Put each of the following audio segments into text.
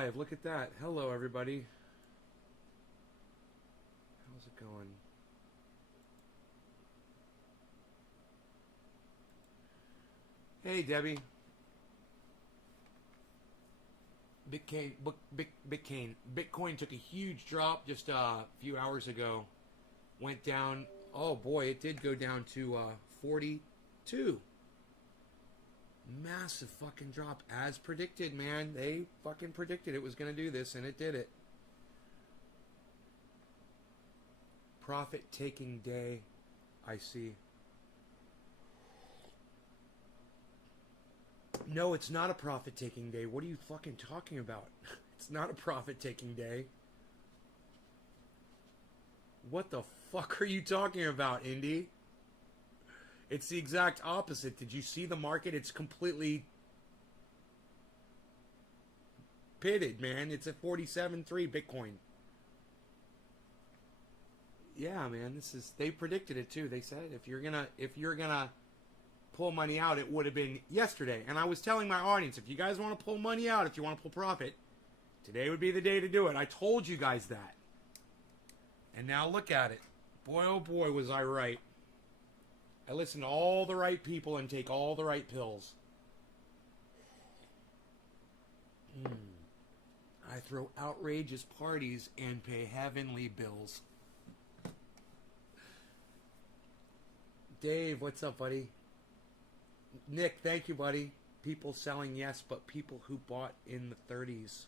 live. Look at that. Hello, everybody. How's it going? Hey, Debbie. Bitcoin took a huge drop just a few hours ago. Went down. Oh boy, it did go down to 42. Massive fucking drop, as predicted, man. They fucking predicted it was going to do this, and it did it. Profit-taking day, I see. No, it's not a profit-taking day. What are you fucking talking about? It's not a profit-taking day. What the fuck are you talking about, Indy? It's the exact opposite. Did you see the market? It's completely pitted, man. It's at 47.3 Bitcoin. Yeah, man. They predicted it too. They said if you're gonna pull money out, it would have been yesterday. And I was telling my audience, if you guys want to pull money out, if you want to pull profit, today would be the day to do it. I told you guys that. And now look at it. Boy, oh boy, was I right. I listen to all the right people and take all the right pills. I throw outrageous parties and pay heavenly bills. Dave, what's up, buddy? Nick, thank you, buddy. People selling, yes, but people who bought in the 30s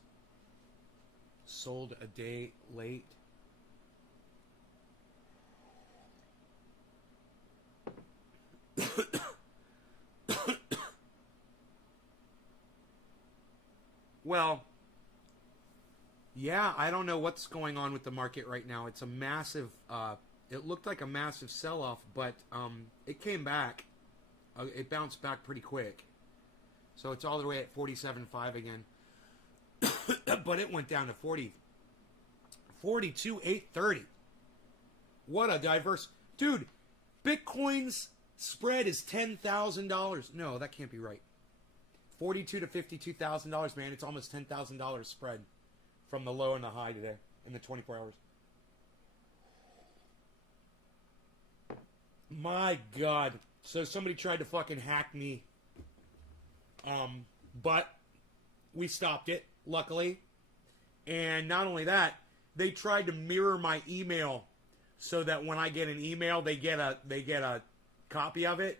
sold a day late. Well, yeah, I don't know what's going on with the market right now. It's a massive, it looked like a massive sell-off, but it came back. It bounced back pretty quick. So it's all the way at 47.5 again. But it went down to 42,830. What a diverse... Dude, Bitcoin's spread is $10,000. No, that can't be right. $42,000 to $52,000, man. It's almost $10,000 spread from the low and the high today in the 24 hours. My God. So somebody tried to fucking hack me. But we stopped it, luckily. And not only that, they tried to mirror my email so that when I get an email, they get a copy of it.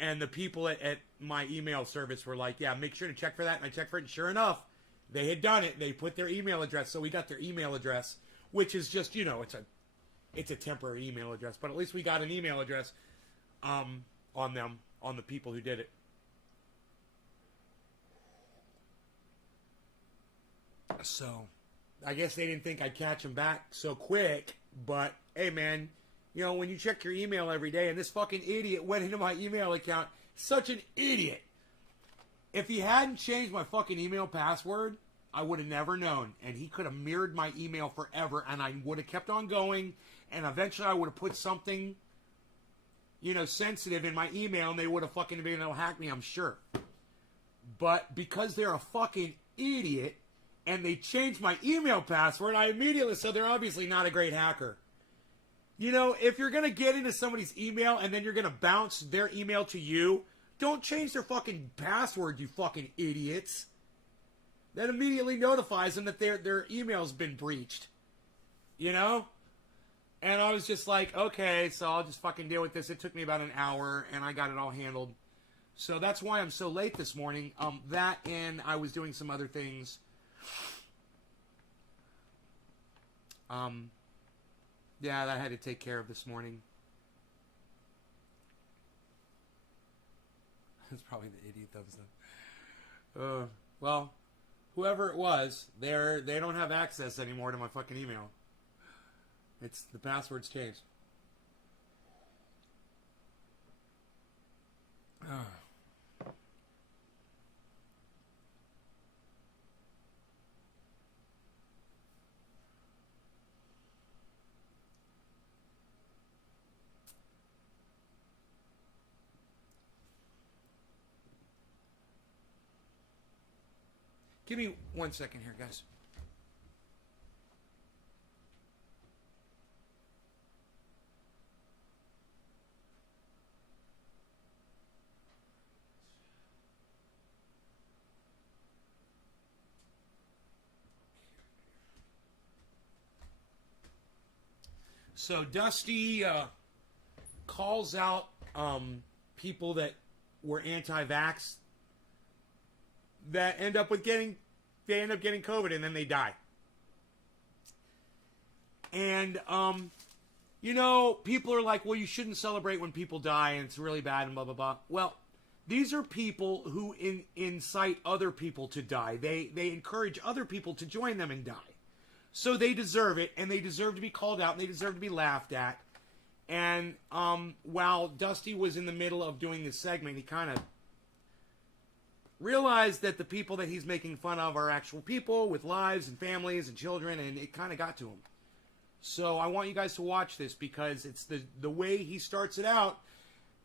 And the people at my email service were like, yeah, make sure to check for that. And I checked for it. And sure enough, they had done it. They put their email address. So we got their email address, which is just, you know, it's a temporary email address. But at least we got an email address on them, on the people who did it. So I guess they didn't think I'd catch them back so quick. But, hey, man, you know, when you check your email every day, and this fucking idiot went into my email account, such an idiot. If he hadn't changed my fucking email password, I would have never known. And he could have mirrored my email forever, and I would have kept on going, and eventually I would have put something, you know, sensitive in my email, and they would have fucking been able to hack me, I'm sure. But because they're a fucking idiot, and they changed my email password, I immediately, so they're obviously not a great hacker. You know, if you're going to get into somebody's email and then you're going to bounce their email to you, don't change their fucking password, you fucking idiots. That immediately notifies them that their email's been breached. You know? And I was just like, okay, so I'll just fucking deal with this. It took me about an hour and I got it all handled. So that's why I'm so late this morning. That and I was doing some other things. Yeah, that I had to take care of this morning. That's probably the idiot that was done. Well, whoever it was, they don't have access anymore to my fucking email. It's the password's changed. Give me 1 second here, guys. So Dusty calls out people that were anti-vax that end up getting COVID and then they die. And people are like, well, you shouldn't celebrate when people die and it's really bad and blah blah blah. Well, these are people who incite other people to die. They encourage other people to join them and die. So they deserve it, and they deserve to be called out, and they deserve to be laughed at. And while Dusty was in the middle of doing this segment, he kind of realized that the people that he's making fun of are actual people with lives and families and children, and it kind of got to him. So I want you guys to watch this because it's the way he starts it out.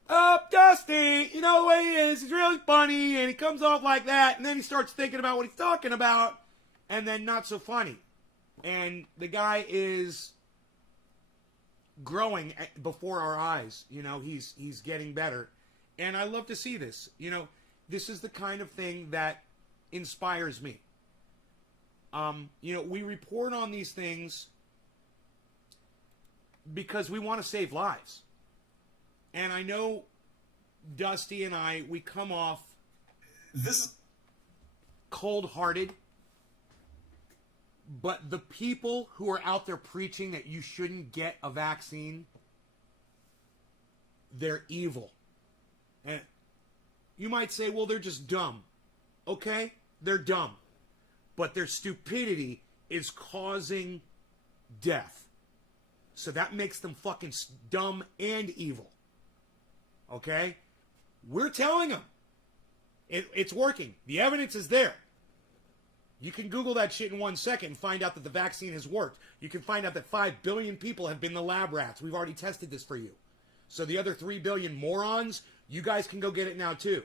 Dusty, you know the way he is. He's really funny, and he comes off like that, and then he starts thinking about what he's talking about, and then not so funny. And the guy is growing before our eyes. He's getting better. And I love to see this. This is the kind of thing that inspires me. We report on these things because we want to save lives. And I know Dusty and we come off cold-hearted. But the people who are out there preaching that you shouldn't get a vaccine, they're evil. And you might say, well, they're just dumb. Okay, they're dumb. But their stupidity is causing death. So that makes them fucking dumb and evil. Okay? We're telling them. It's working. The evidence is there. You can Google that shit in 1 second and find out that the vaccine has worked. You can find out that 5 billion people have been the lab rats. We've already tested this for you. So the other 3 billion morons, you guys can go get it now too.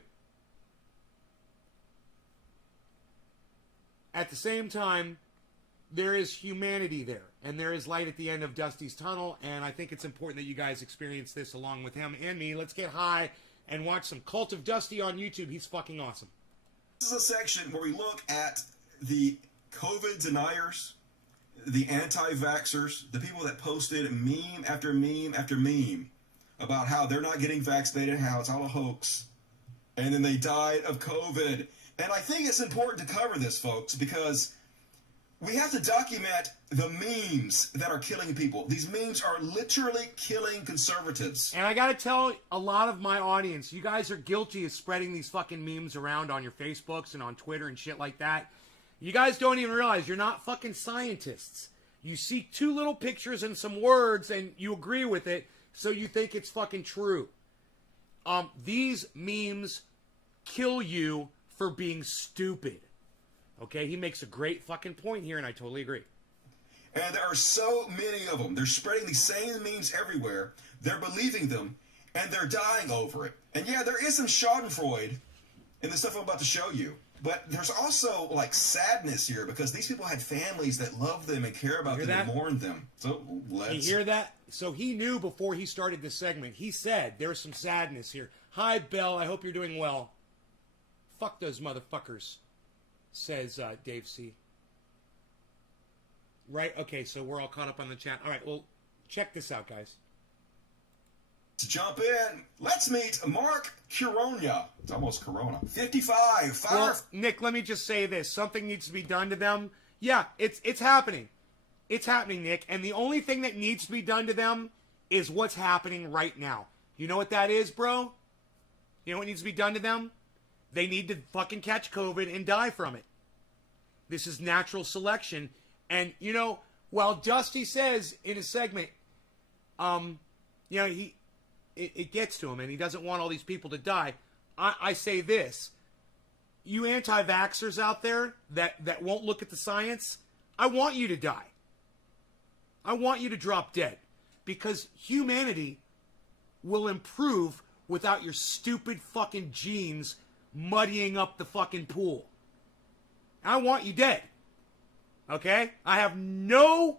At the same time, there is humanity there. And there is light at the end of Dusty's tunnel. And I think it's important that you guys experience this along with him and me. Let's get high and watch some Cult of Dusty on YouTube. He's fucking awesome. This is a section where we look at the COVID deniers, the anti-vaxxers, the people that posted meme after meme after meme about how they're not getting vaccinated, how it's all a hoax, and then they died of COVID. And I think it's important to cover this, folks, because we have to document the memes that are killing people. These memes are literally killing conservatives. And I gotta tell a lot of my audience, you guys are guilty of spreading these fucking memes around on your Facebooks and on Twitter and shit like that. You guys don't even realize you're not fucking scientists. You see 2 little pictures and some words and you agree with it, so you think it's fucking true. These memes kill you for being stupid. Okay, he makes a great fucking point here, and I totally agree. And there are so many of them. They're spreading these same memes everywhere. They're believing them, and they're dying over it. And yeah, there is some schadenfreude in the stuff I'm about to show you. But there's also, sadness here, because these people had families that love them and care about them and mourn them. So, let's... You hear that? So he knew before he started this segment. He said there's some sadness here. Hi, Belle. I hope you're doing well. Fuck those motherfuckers, says Dave C. Right? Okay, so we're all caught up on the chat. All right, well, check this out, guys. To jump in, let's meet Mark Curonia. It's almost Corona. 55. Well, Nick, let me just say this. Something needs to be done to them. Yeah, it's happening. It's happening, Nick. And the only thing that needs to be done to them is what's happening right now. You know what that is, bro? You know what needs to be done to them? They need to fucking catch COVID and die from it. This is natural selection. And, while Dusty says in a segment, it gets to him and he doesn't want all these people to die. I say this. You anti-vaxxers out there that won't look at the science, I want you to die. I want you to drop dead. Because humanity will improve without your stupid fucking genes muddying up the fucking pool. I want you dead. Okay? I have no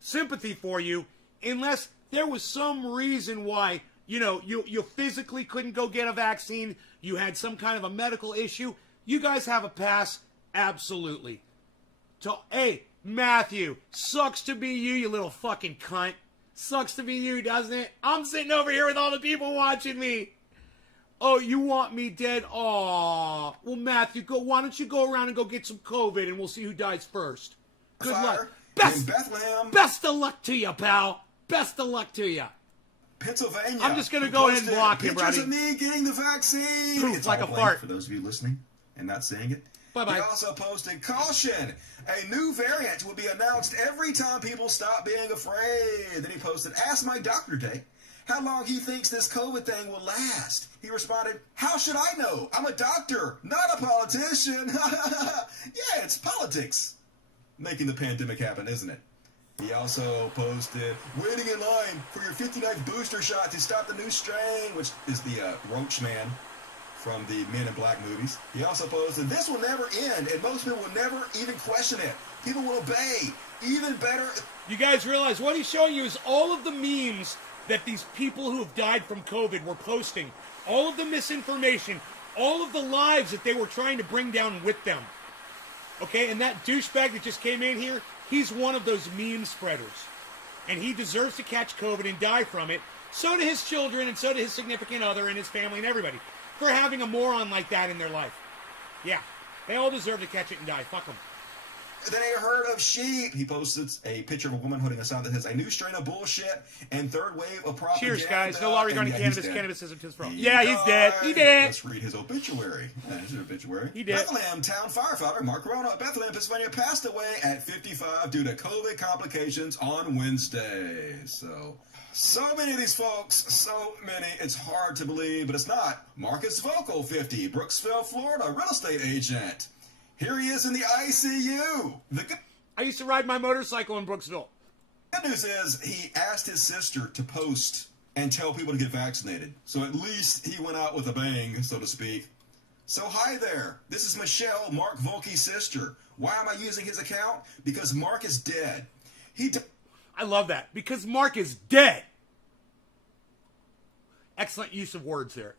sympathy for you unless there was some reason why, you physically couldn't go get a vaccine, you had some kind of a medical issue. You guys have a pass, absolutely. Hey, Matthew, sucks to be you little fucking cunt. Sucks to be you, doesn't it? I'm sitting over here with all the people watching me. Oh, you want me dead? Aw. Well, Matthew, why don't you go around and go get some COVID and we'll see who dies first. Good luck. In Bethlehem. Best of luck to you, pal. Best of luck to you. Pennsylvania. I'm just going to go ahead and block you, buddy. Pictures of me getting the vaccine. Proof It's like all a blank fart. For those of you listening and not seeing it. Bye-bye. He also posted, caution, a new variant will be announced every time people stop being afraid. Then he posted, ask my doctor today how long he thinks this COVID thing will last. He responded, how should I know? I'm a doctor, not a politician. Yeah, it's politics making the pandemic happen, isn't it? He also posted, waiting in line for your 59th booster shot to stop the new strain, which is the Roach Man from the Men in Black movies. He also posted, this will never end, and most people will never even question it. People will obey. Even better. You guys realize what he's showing you is all of the memes that these people who have died from COVID were posting. All of the misinformation. All of the lives that they were trying to bring down with them. Okay, and that douchebag that just came in here, he's one of those meme spreaders. And he deserves to catch COVID and die from it. So do his children, and so do his significant other and his family and everybody. For having a moron like that in their life. Yeah, they all deserve to catch it and die. Fuck them. Then a herd of sheep. He posted a picture of a woman holding a sign that says, a new strain of bullshit and third wave of propaganda. Cheers, guys. No longer going to cannabis. Dead. Cannabis isn't his fault. He Yeah, he's dead. He did. Let's read his obituary. His obituary. He did. Bethlehem town firefighter Mark Corona of Bethlehem, Pennsylvania, passed away at 55 due to COVID complications on Wednesday. So many of these folks, so many, it's hard to believe, but it's not. Marcus Vocal, 50, Brooksville, Florida, real estate agent. Here he is in the ICU. I used to ride my motorcycle in Brooksville. Good news is he asked his sister to post and tell people to get vaccinated. So at least he went out with a bang, so to speak. So hi there. This is Michelle, Mark Volke's sister. Why am I using his account? Because Mark is dead. I love that. Because Mark is dead. Excellent use of words there.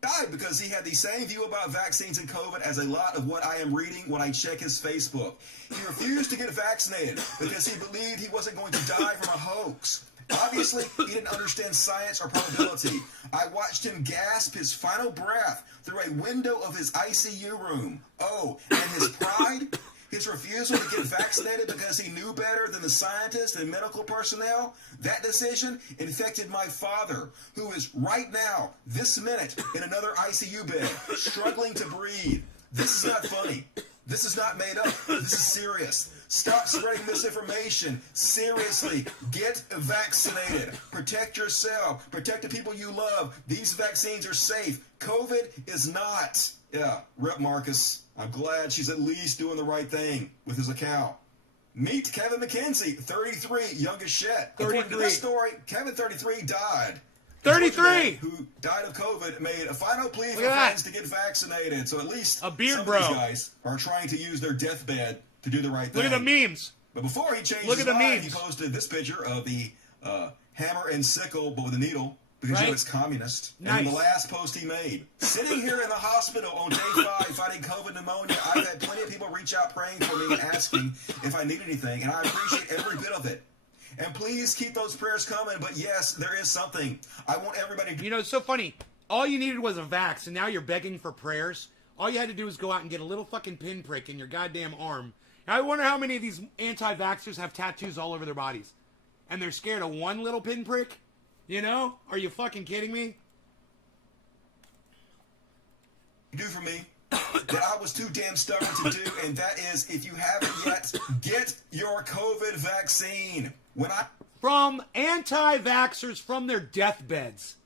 Died because he had the same view about vaccines and COVID as a lot of what I am reading when I check his Facebook. He refused to get vaccinated because he believed he wasn't going to die from a hoax. Obviously, he didn't understand science or probability. I watched him gasp his final breath through a window of his ICU room. Oh, and his pride? His refusal to get vaccinated because he knew better than the scientists and medical personnel? That decision infected my father, who is right now, this minute, in another ICU bed, struggling to breathe. This is not funny. This is not made up. This is serious. Stop spreading misinformation. Seriously, get vaccinated. Protect yourself. Protect the people you love. These vaccines are safe. COVID is not. Yeah, Rip Marcus. I'm glad she's at least doing the right thing with his account. Meet Kevin McKenzie, 33, young as shit. According to this story, Kevin, 33, died. 33! Who died of COVID made a final plea for friends to get vaccinated. So at least a beard some bro. of these guys are trying to use their deathbed to do the right thing. Look at the memes. But before he changed his mind, he posted this picture of the hammer and sickle, but with a needle. Because you know it's communist. Nice. And the last post he made. Sitting here in the hospital on day 5 fighting COVID pneumonia, I've had plenty of people reach out praying for me and asking if I need anything, and I appreciate every bit of it. And please keep those prayers coming, but yes, there is something. I want everybody to... You know, it's so funny. All you needed was a vax, and now you're begging for prayers. All you had to do was go out and get a little fucking pinprick in your goddamn arm. And I wonder how many of these anti-vaxxers have tattoos all over their bodies. And they're scared of one little pinprick? You know? Are you fucking kidding me? Do for me that I was too damn stubborn to do, and that is, if you haven't yet, get your COVID vaccine. From anti-vaxxers from their deathbeds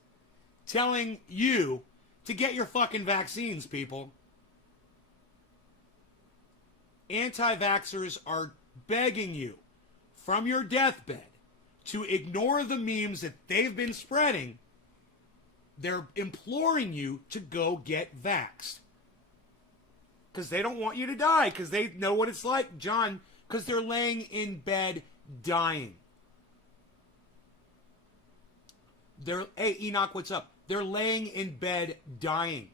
telling you to get your fucking vaccines, people. Anti-vaxxers are begging you from your deathbed to ignore the memes that they've been spreading. They're imploring you to go get vaxxed. Because they don't want you to die. Because they know what it's like, John. Because they're laying in bed dying. Hey, Enoch, what's up? They're laying in bed dying.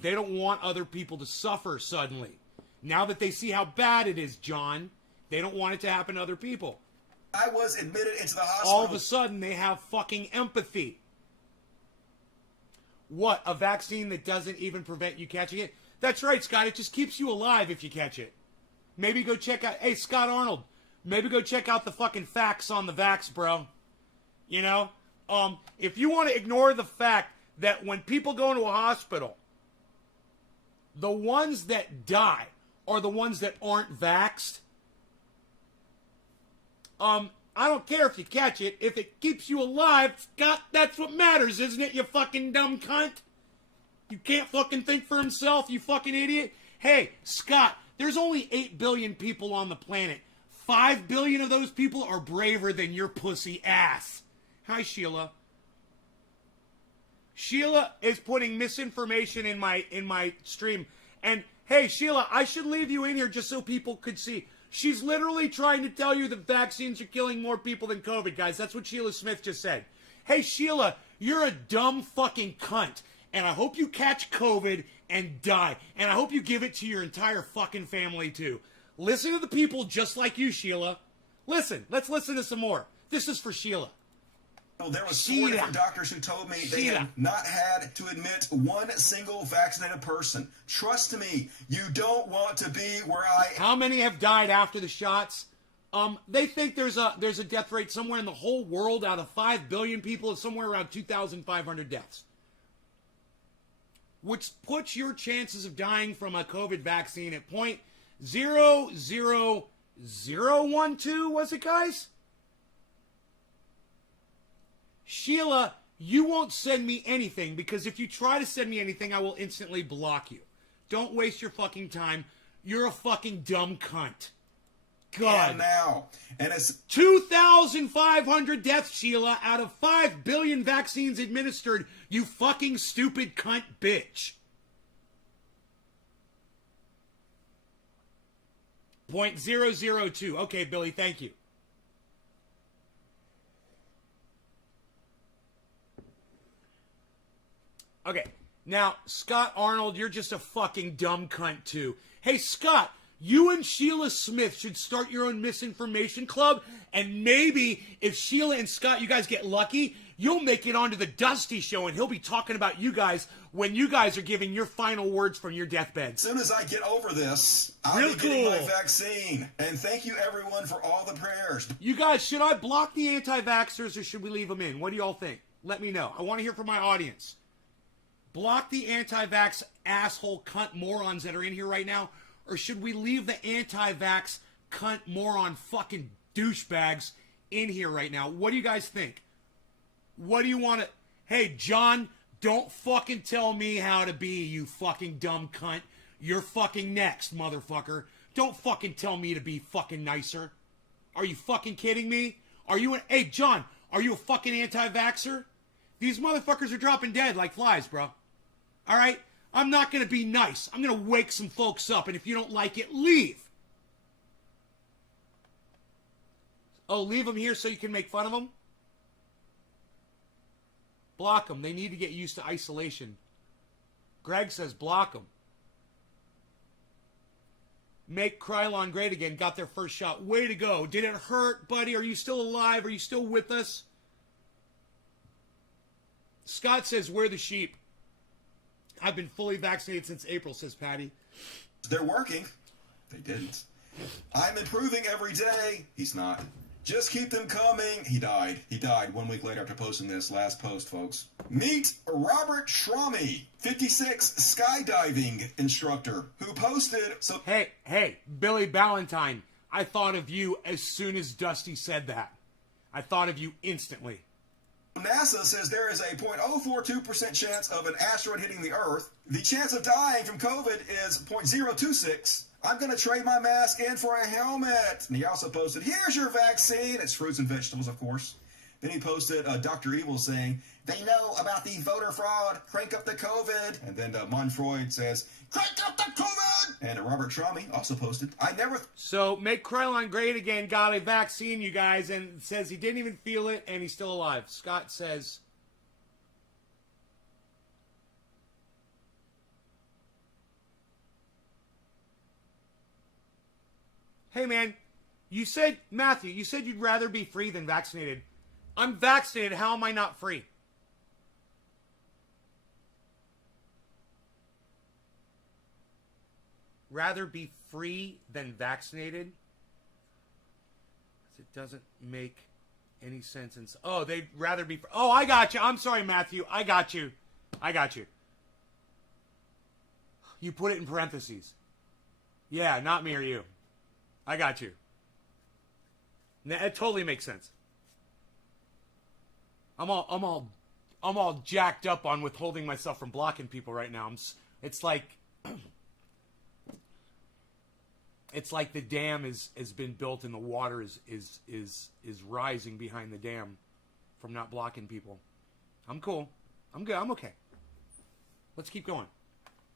They don't want other people to suffer suddenly. Now that they see how bad it is, John, they don't want it to happen to other people. I was admitted into the hospital. All of a sudden, they have fucking empathy. What, a vaccine that doesn't even prevent you catching it? That's right, Scott. It just keeps you alive if you catch it. Maybe go check out... Hey, Scott Arnold, maybe go check out the fucking facts on the vax, bro. You know? If you want to ignore the fact that when people go into a hospital, the ones that die are the ones that aren't vaxxed, I don't care if you catch it. If it keeps you alive, Scott, that's what matters, isn't it, you fucking dumb cunt? You can't fucking think for himself, you fucking idiot. Hey, Scott, there's only 8 billion people on the planet. 5 billion of those people are braver than your pussy ass. Hi, Sheila. Sheila is putting misinformation in my stream. And, hey, Sheila, I should leave you in here just so people could see. She's literally trying to tell you that vaccines are killing more people than COVID, guys. That's what Sheila Smith just said. Hey, Sheila, you're a dumb fucking cunt. And I hope you catch COVID and die. And I hope you give it to your entire fucking family, too. Listen to the people just like you, Sheila. Listen. Let's listen to some more. This is for Sheila. There was 4 different doctors who told me they had not had to admit one single vaccinated person. Trust me, you don't want to be where I am. How many have died after the shots? They think there's a death rate somewhere in the whole world out of 5 billion people of somewhere around 2,500 deaths. Which puts your chances of dying from a COVID vaccine at 0.00012, was it, guys? Sheila, you won't send me anything because if you try to send me anything, I will instantly block you. Don't waste your fucking time. You're a fucking dumb cunt. God. And now, and it's 2,500 deaths, Sheila, out of 5 billion vaccines administered. You fucking stupid cunt bitch. 0.002. Okay, Billy, thank you. Okay, now, Scott Arnold, you're just a fucking dumb cunt, too. Hey, Scott, you and Sheila Smith should start your own misinformation club, and maybe if Sheila and Scott, you guys get lucky, you'll make it onto the Dusty Show, and he'll be talking about you guys when you guys are giving your final words from your deathbed. As soon as I get over this, I'll be getting my vaccine. And thank you, everyone, for all the prayers. You guys, should I block the anti-vaxxers, or should we leave them in? What do y'all think? Let me know. I want to hear from my audience. Block the anti-vax asshole cunt morons that are in here right now, or should we leave the anti-vax cunt moron fucking douchebags in here right now? What do you guys think? What do you want to... Hey, John, don't fucking tell me how to be, you fucking dumb cunt. You're fucking next, motherfucker. Don't fucking tell me to be fucking nicer. Are you fucking kidding me? Are you... Hey, John, are you a fucking anti-vaxxer? These motherfuckers are dropping dead like flies, bro. All right? I'm not going to be nice. I'm going to wake some folks up, and if you don't like it, leave. Oh, leave them here so you can make fun of them? Block them. They need to get used to isolation. Greg says block them. Make Krylon great again. Got their first shot. Way to go. Did it hurt, buddy? Are you still alive? Are you still with us? Scott says, we're the sheep. I've been fully vaccinated since April, says Patty. They're working. They didn't. I'm improving every day. He's not. Just keep them coming. He died. He died 1 week later after posting this last post, folks. Meet Robert Schrammy, 56, skydiving instructor, who posted... Hey, Billy Ballantyne, I thought of you as soon as Dusty said that. I thought of you instantly. NASA says there is a 0.042% chance of an asteroid hitting the Earth. The chance of dying from COVID is 0.026. I'm going to trade my mask in for a helmet. And he also posted, here's your vaccine. It's fruits and vegetables, of course. Then he posted Dr. Evil saying, they know about the voter fraud, crank up the COVID. And then Monfreud says, crank up the COVID. And Robert Tromey also posted, I never... So, make Krylon great again, got a vaccine, you guys, and says he didn't even feel it, and he's still alive. Scott says... Hey, man, Matthew, you said you'd rather be free than vaccinated. I'm vaccinated. How am I not free? Rather be free than vaccinated? It doesn't make any sense. Oh, they'd rather be... Oh, I got you. I'm sorry, Matthew. I got you. You put it in parentheses. Yeah, not me or you. I got you. It totally makes sense. I'm all jacked up on withholding myself from blocking people right now. It's like the dam has been built and the water is rising behind the dam from not blocking people. I'm cool. I'm good. I'm okay. Let's keep going.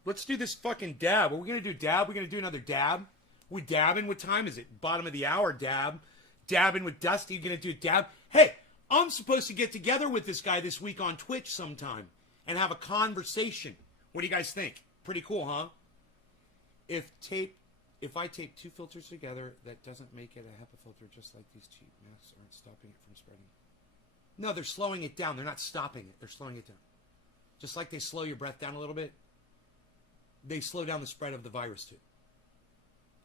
Let's do this fucking dab. Are we gonna do dab? We're gonna do another dab. We dabbing? What time is it? Bottom of the hour, dab. Dabbing with Dusty. You're going to do a dab? Hey, I'm supposed to get together with this guy this week on Twitch sometime and have a conversation. What do you guys think? Pretty cool, huh? If I tape two filters together, that doesn't make it a HEPA filter, just like these cheap masks aren't stopping it from spreading. No, they're slowing it down. They're not stopping it. They're slowing it down. Just like they slow your breath down a little bit, they slow down the spread of the virus too.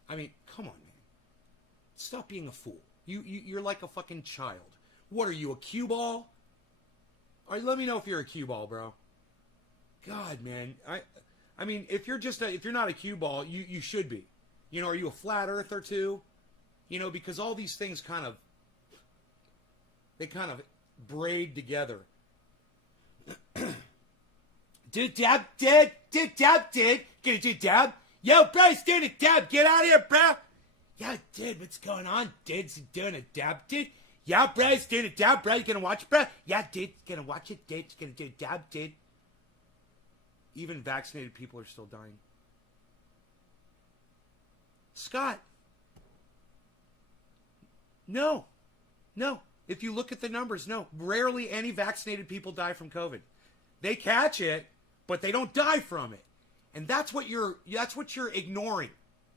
I mean, come on, man. Stop being a fool. You're like a fucking child. What are you, a cue ball? All right, let me know if you're a cue ball, bro. God, man. I mean, if you're not a cue ball, you should be. You know, are you a flat earther too? You know, because all these things kind of braid together. Did dab did gonna do dab. Yo, bro, he's doing a dab. Get out of here, bro. Yeah, dude, what's going on? Dude's doing a dab, dude. Yeah, bro, he's doing a dab, bro. You gonna watch it, bro? Yeah, dude, gonna watch it, dude. He's gonna do a dab, dude. Even vaccinated people are still dying. Scott. No. If you look at the numbers, no. Rarely any vaccinated people die from COVID. They catch it, but they don't die from it. And that's what you're ignoring.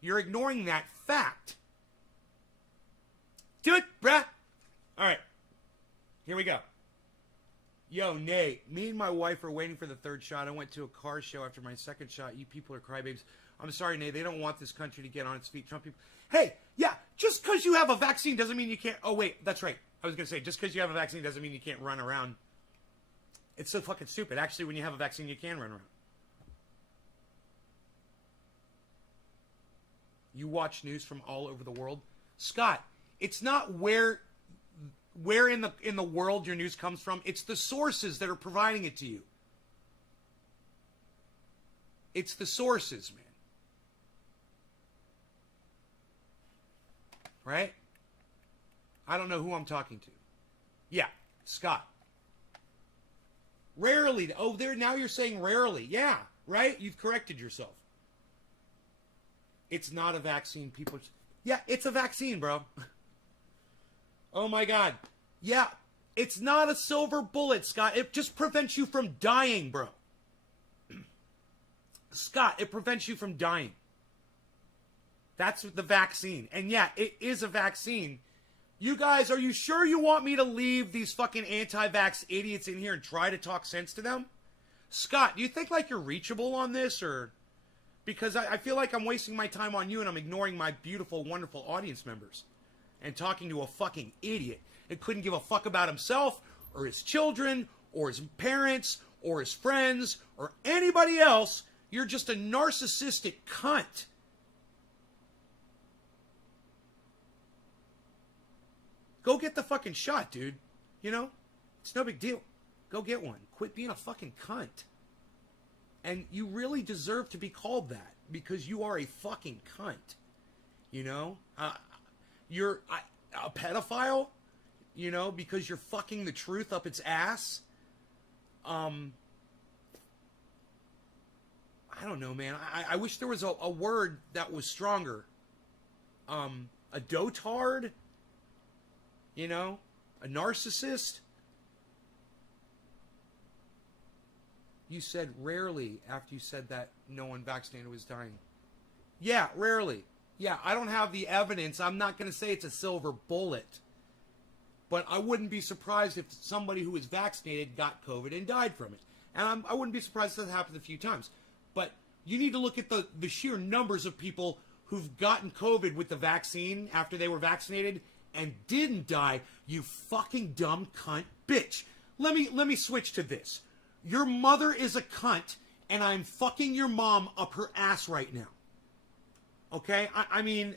You're ignoring that fact. Do it, bruh. All right. Here we go. Yo, Nate, me and my wife are waiting for the third shot. I went to a car show after my second shot. You people are crybabies. I'm sorry, Nate. They don't want this country to get on its feet. Trump people. Hey, yeah, just because you have a vaccine doesn't mean you can't. Oh, wait, that's right. I was going to say, just because you have a vaccine doesn't mean you can't run around. It's so fucking stupid. Actually, when you have a vaccine, you can run around. You watch news from all over the world. Scott, it's not where in the world your news comes from. It's the sources that are providing it to you. It's the sources, man. Right? I don't know who I'm talking to. Yeah, Scott. Rarely. Oh, now you're saying rarely. Yeah, right? You've corrected yourself. It's not a vaccine. Yeah, it's a vaccine, bro. Oh, my God. Yeah, it's not a silver bullet, Scott. It just prevents you from dying, bro. Scott, it prevents you from dying. That's the vaccine. And yeah, it is a vaccine. You guys, are you sure you want me to leave these fucking anti-vax idiots in here and try to talk sense to them? Scott, do you think like you're reachable on this, or... Because I feel like I'm wasting my time on you and I'm ignoring my beautiful, wonderful audience members and talking to a fucking idiot that couldn't give a fuck about himself or his children or his parents or his friends or anybody else. You're just a narcissistic cunt. Go get the fucking shot, dude. You know? It's no big deal. Go get one. Quit being a fucking cunt. And you really deserve to be called that because you are a fucking cunt. You know? You're a pedophile? you know, because you're fucking the truth up its ass. I don't know, man. I wish there was a word that was stronger. A dotard, you know, a narcissist. You said rarely after you said that no one vaccinated was dying. Yeah, rarely. Yeah, I don't have the evidence. I'm not going to say it's a silver bullet. But I wouldn't be surprised if somebody who was vaccinated got COVID and died from it. And I wouldn't be surprised if that happened a few times. But you need to look at the sheer numbers of people who've gotten COVID with the vaccine after they were vaccinated and didn't die. You fucking dumb cunt bitch. Let me switch to this. Your mother is a cunt, and I'm fucking your mom up her ass right now. Okay? I mean,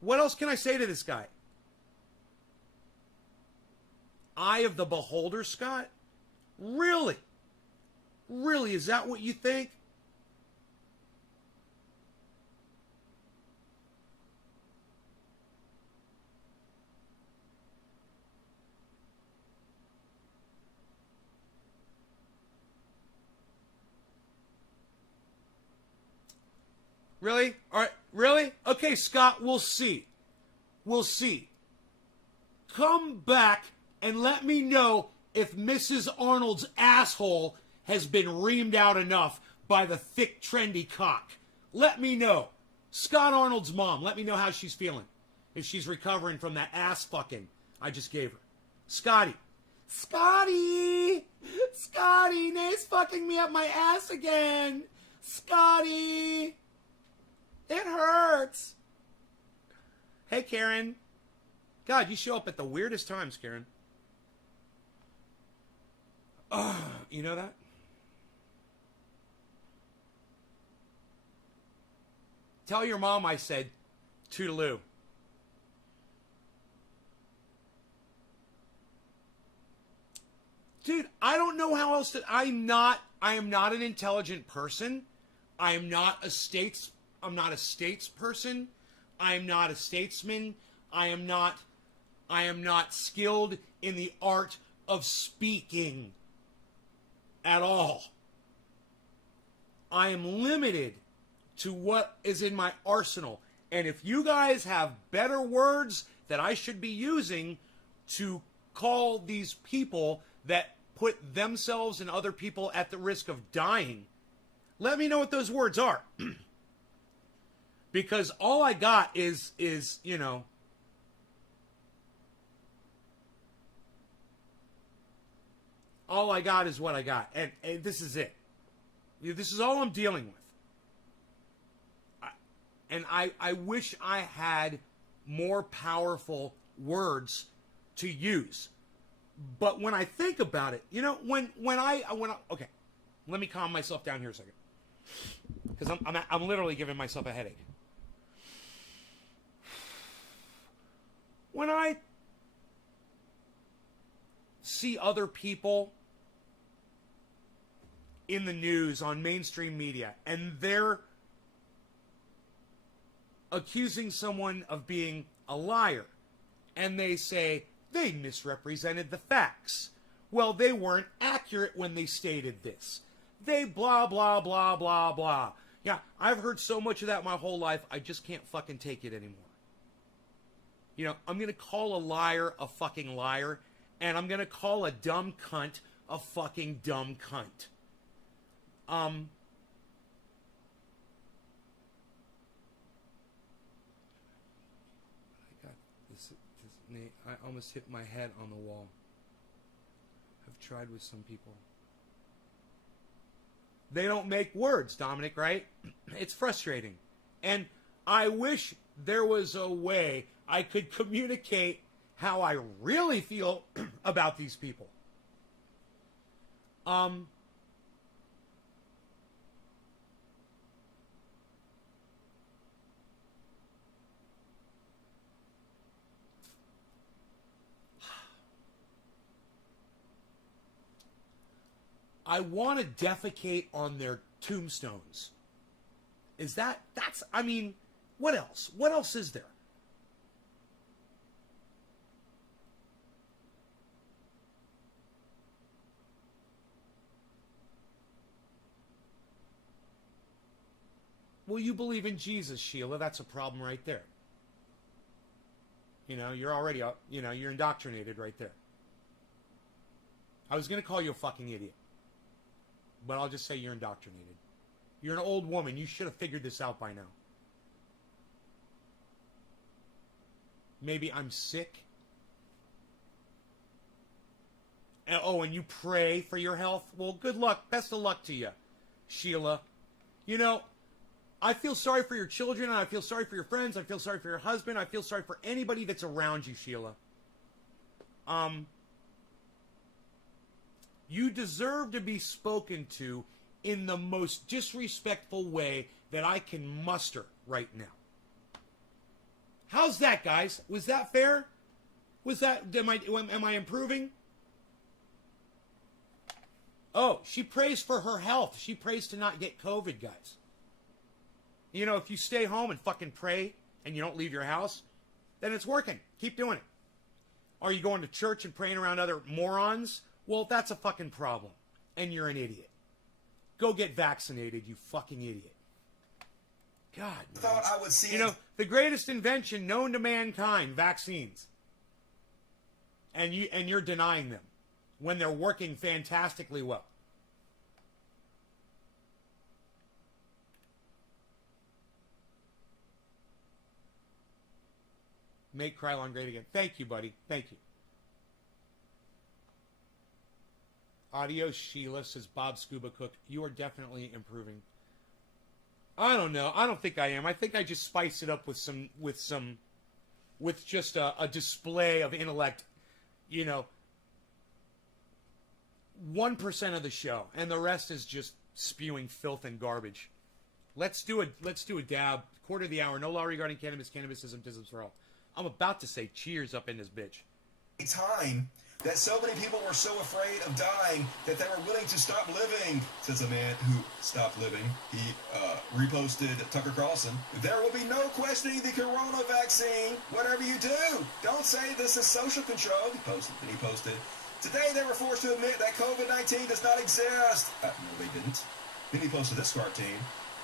what else can I say to this guy? Eye of the beholder, Scott? Really? Really? Is that what you think? Really? All right. Really? Okay, Scott, we'll see. We'll see. Come back and let me know if Mrs. Arnold's asshole has been reamed out enough by the thick, trendy cock. Let me know. Scott Arnold's mom, let me know how she's feeling. If she's recovering from that ass fucking I just gave her. Scotty. Scotty! Scotty! Nate's fucking me up my ass again! Scotty! It hurts! Hey, Karen. God, you show up at the weirdest times, Karen. You know that? Tell your mom I said toodaloo. Dude, I don't know how else to... I am not an intelligent person. I'm not a statesperson. I am not a statesman. I am not skilled in the art of speaking at all. I am limited to what is in my arsenal. And if you guys have better words that I should be using to call these people that put themselves and other people at the risk of dying, let me know what those words are. Because all I got is, you know, all I got is what I got. And this is it. This is all I'm dealing with. I wish I had more powerful words to use. But when I think about it, you know, when I okay, let me calm myself down here a second. Because I'm literally giving myself a headache. When I see other people in the news on mainstream media and they're accusing someone of being a liar and they say they misrepresented the facts. Well, they weren't accurate when they stated this. They blah, blah, blah, blah, blah. Yeah, I've heard so much of that my whole life, I just can't fucking take it anymore. You know, I'm going to call a liar a fucking liar, and I'm going to call a dumb cunt a fucking dumb cunt. I got this, Nate, I almost hit my head on the wall. I've tried with some people. They don't make words, Dominic, right? It's frustrating. And I wish there was a way I could communicate how I really feel about these people. I want to defecate on their tombstones. I mean, what else? What else is there? Well, you believe in Jesus, Sheila. That's a problem right there. You know, you're already, you're indoctrinated right there. I was going to call you a fucking idiot. But I'll just say you're indoctrinated. You're an old woman. You should have figured this out by now. Maybe I'm sick. And you pray for your health? Well, good luck. Best of luck to you, Sheila. You know, I feel sorry for your children, and I feel sorry for your friends, I feel sorry for your husband, I feel sorry for anybody that's around you, Sheila. You deserve to be spoken to in the most disrespectful way that I can muster right now. How's that, guys? Was that fair? Am I improving? Oh, she prays for her health. She prays to not get COVID, guys. You know, if you stay home and fucking pray and you don't leave your house, then it's working. Keep doing it. Are you going to church and praying around other morons? Well, that's a fucking problem. And you're an idiot. Go get vaccinated, you fucking idiot. God, man. Thought I would see You know, the greatest invention known to mankind, vaccines. And you're denying them when they're working fantastically well. Make Krylon great again. Thank you, buddy. Thank you. Adios, Sheila, says Bob Scuba Cook. You are definitely improving. I don't know. I don't think I am. I think I just spiced it up with just a display of intellect. You know, 1% of the show, and the rest is just spewing filth and garbage. Let's do a dab. Quarter of the hour. No law regarding cannabis. Cannabisism, tisms for all. I'm about to say cheers up in this bitch. time that so many people were so afraid of dying that they were willing to stop living, says a man who stopped living. He reposted Tucker Carlson. There will be no questioning the corona vaccine. Whatever you do, don't say this is social control. He posted. Today they were forced to admit that COVID-19 does not exist. No, they didn't. Then he posted this cartoon.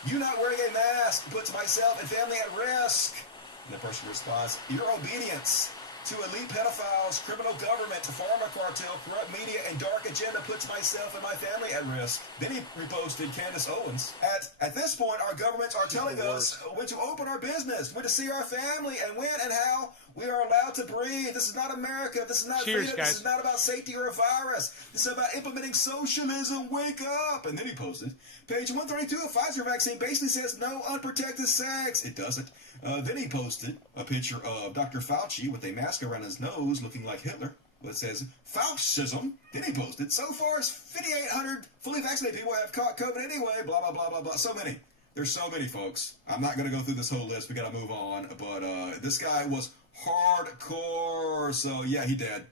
You not wearing a mask puts myself and family at risk. And the person responds, your obedience to elite pedophiles, criminal government, pharma cartel, corrupt media, and dark agenda puts myself and my family at risk. Then he reposted Candace Owens. At this point, our governments are telling us when to open our business, when to see our family, and when and how we are allowed to breathe. This is not America. This is not freedom. This is not about safety or a virus. This is about implementing socialism. Wake up. And then he posted, page 132 of Pfizer vaccine basically says no unprotected sex. It doesn't. Then he posted a picture of Dr. Fauci with a mask around his nose looking like Hitler. It says, Faucism. Then he posted, so far as 5,800 fully vaccinated people have caught COVID anyway, blah, blah, blah, blah, blah. So many. There's so many, folks. I'm not going to go through this whole list. We got to move on. But this guy was hardcore. So, yeah, he did.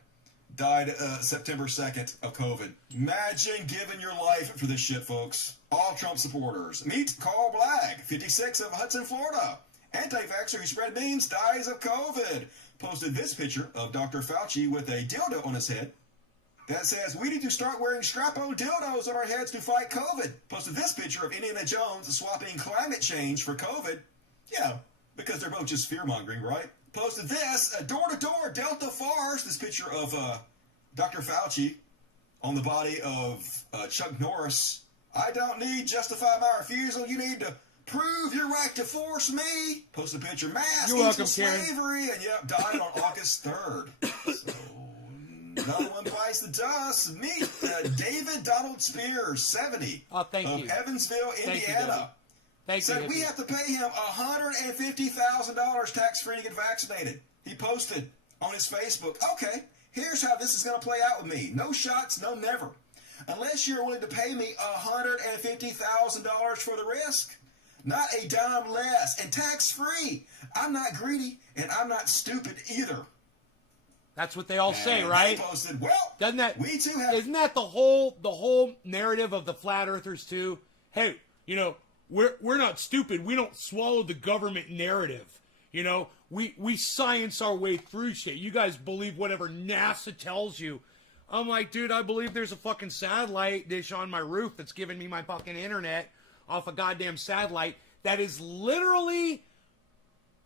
Died September 2nd of COVID. Imagine giving your life for this shit, folks. All Trump supporters. Meet Carl Blagg, 56 of Hudson, Florida. Anti-vaxxer who spread memes dies of COVID. Posted this picture of Dr. Fauci with a dildo on his head that says, we need to start wearing strap-on dildos on our heads to fight COVID. Posted this picture of Indiana Jones swapping climate change for COVID. You know, because they're both just fear-mongering, right? Posted this, a door-to-door Delta farce. This picture of Dr. Fauci on the body of Chuck Norris. I don't need justify my refusal. You need to prove your right to force me. Post a picture. Mass equal slavery. And yep, died on August 3rd. So another one bites the dust. Meet David Donald Spears, 70, of Evansville, Indiana. Said we have to pay him $150,000 tax-free to get vaccinated. He posted on his Facebook, okay, here's how this is going to play out with me. No shots, no never. Unless you're willing to pay me $150,000 for the risk. Not a dime less, and tax-free. I'm not greedy, and I'm not stupid either. That's what they all say, right? They posted, well, doesn't that, we too have... Isn't that the whole narrative of the flat earthers too? Hey, you know, we're not stupid. We don't swallow the government narrative. You know, we science our way through shit. You guys believe whatever NASA tells you. I'm like, dude, I believe there's a fucking satellite dish on my roof that's giving me my fucking internet off a goddamn satellite that is literally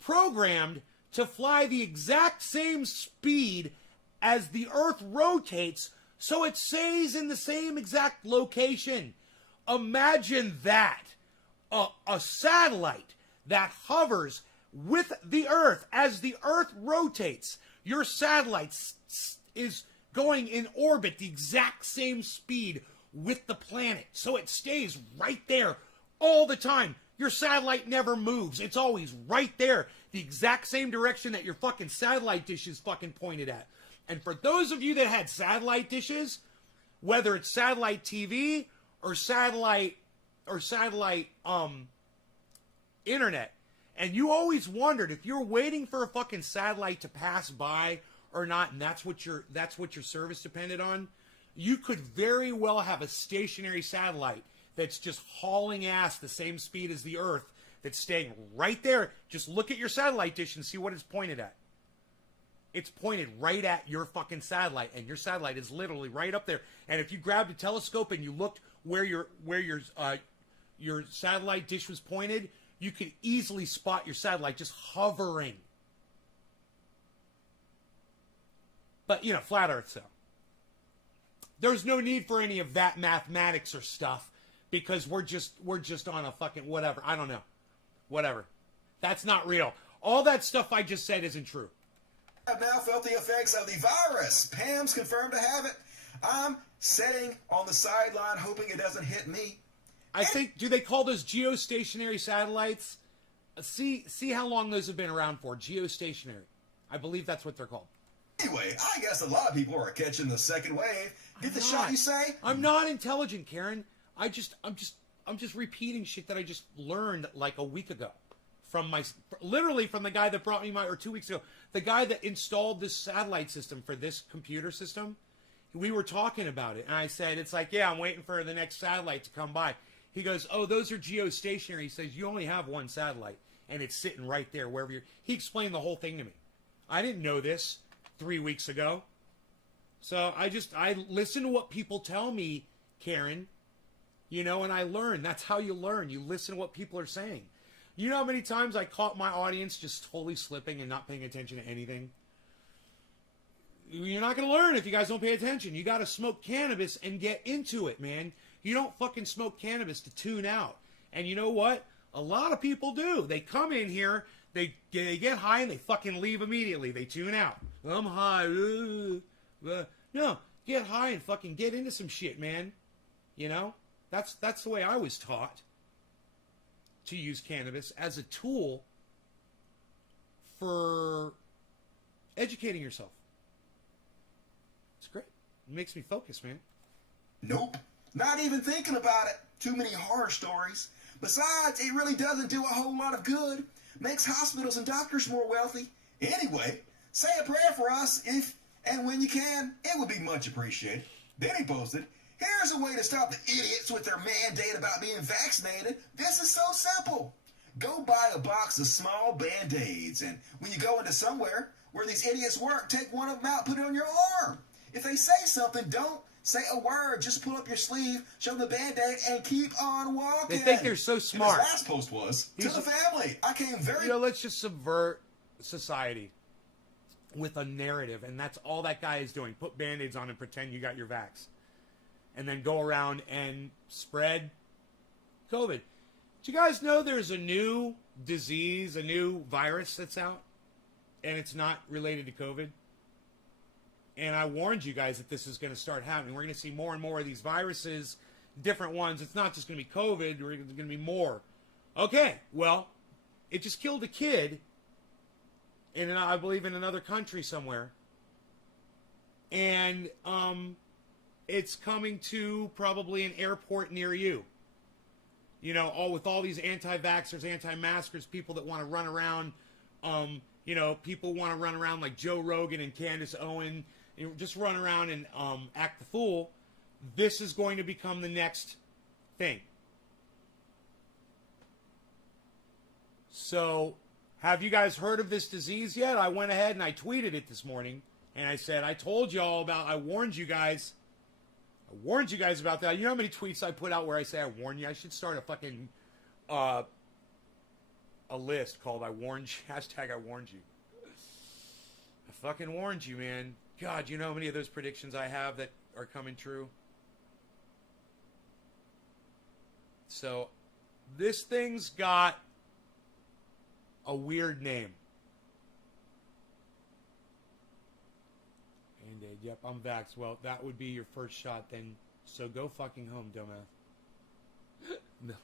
programmed to fly the exact same speed as the Earth rotates, so it stays in the same exact location. Imagine that. A satellite that hovers with the Earth as the Earth rotates. Your satellite is going in orbit the exact same speed with the planet, so it stays right there all the time. Your satellite never moves. It's always right there, the exact same direction that your fucking satellite dish is fucking pointed at. And for those of you that had satellite dishes, whether it's satellite TV or satellite internet, and you always wondered if you're waiting for a fucking satellite to pass by or not, and that's what your service depended on, you could very well have a stationary satellite that's just hauling ass the same speed as the Earth, that's staying right there. Just look at your satellite dish and see what it's pointed at. It's pointed right at your fucking satellite, and your satellite is literally right up there. And if you grabbed a telescope and you looked where your satellite dish was pointed, you could easily spot your satellite just hovering. But, you know, flat Earth, so. There's no need for any of that mathematics or stuff, because we're just on a fucking whatever. I don't know. Whatever. That's not real. All that stuff I just said isn't true. I've now felt the effects of the virus. Pam's confirmed to have it. I'm sitting on the sideline hoping it doesn't hit me. I think, do they call those geostationary satellites? See how long those have been around for. Geostationary. I believe that's what they're called. Anyway, I guess a lot of people are catching the second wave. Get the shot, you say? I'm not intelligent, Karen. I'm just repeating shit that I just learned like a week ago from the guy that brought me or 2 weeks ago, the guy that installed this satellite system for this computer system. We were talking about it, and I said, it's like, yeah, I'm waiting for the next satellite to come by. He goes, oh, those are geostationary. He says, you only have one satellite, and it's sitting right there wherever you're. He explained the whole thing to me. I didn't know this 3 weeks ago. So I listen to what people tell me, Karen, you know, and I learn. That's how you learn. You listen to what people are saying. You know how many times I caught my audience just totally slipping and not paying attention to anything? You're not going to learn if you guys don't pay attention. You got to smoke cannabis and get into it, man. You don't fucking smoke cannabis to tune out. And you know what? A lot of people do. They come in here, they get high, and they fucking leave immediately. They tune out. I'm high. No, get high and fucking get into some shit, man. You know? That's the way I was taught to use cannabis as a tool for educating yourself. It's great. It makes me focus, man. Nope. Not even thinking about it. Too many horror stories. Besides, it really doesn't do a whole lot of good. Makes hospitals and doctors more wealthy. Anyway, say a prayer for us if and when you can. It would be much appreciated. Then he posted, here's a way to stop the idiots with their mandate about being vaccinated. This is so simple. Go buy a box of small Band-Aids, and when you go into somewhere where these idiots work, take one of them out, put it on your arm. If they say something, don't say a word. Just pull up your sleeve, show them the Band-Aid, and keep on walking. They think they're so smart. And his last post was, to the family, I came very... You know, let's just subvert society with a narrative, and that's all that guy is doing. Put Band-Aids on and pretend you got your vax. And then go around and spread COVID. Do you guys know there's a new disease, a new virus that's out? And it's not related to COVID? And I warned you guys that this is going to start happening. We're going to see more and more of these viruses, different ones. It's not just going to be COVID. There's going to be more. Okay, well, it just killed a kid I believe in another country somewhere. And it's coming to probably an airport near you. You know, with all these anti-vaxxers, anti-maskers, people that want to run around, you know, people want to run around like Joe Rogan and Candace Owen, you know, just run around and act the fool. This is going to become the next thing. So, have you guys heard of this disease yet? I went ahead and I tweeted it this morning, and I said, I told y'all about, I warned you guys about that. You know how many tweets I put out where I say I warn you? I should start a fucking a list called "I warned you," hashtag I warned you. I fucking warned you, man. God, you know how many of those predictions I have that are coming true? So, this thing's got a weird name. Band-Aid. Yep, I'm vaxxed. Well, that would be your first shot then. So go fucking home, dumbass. No.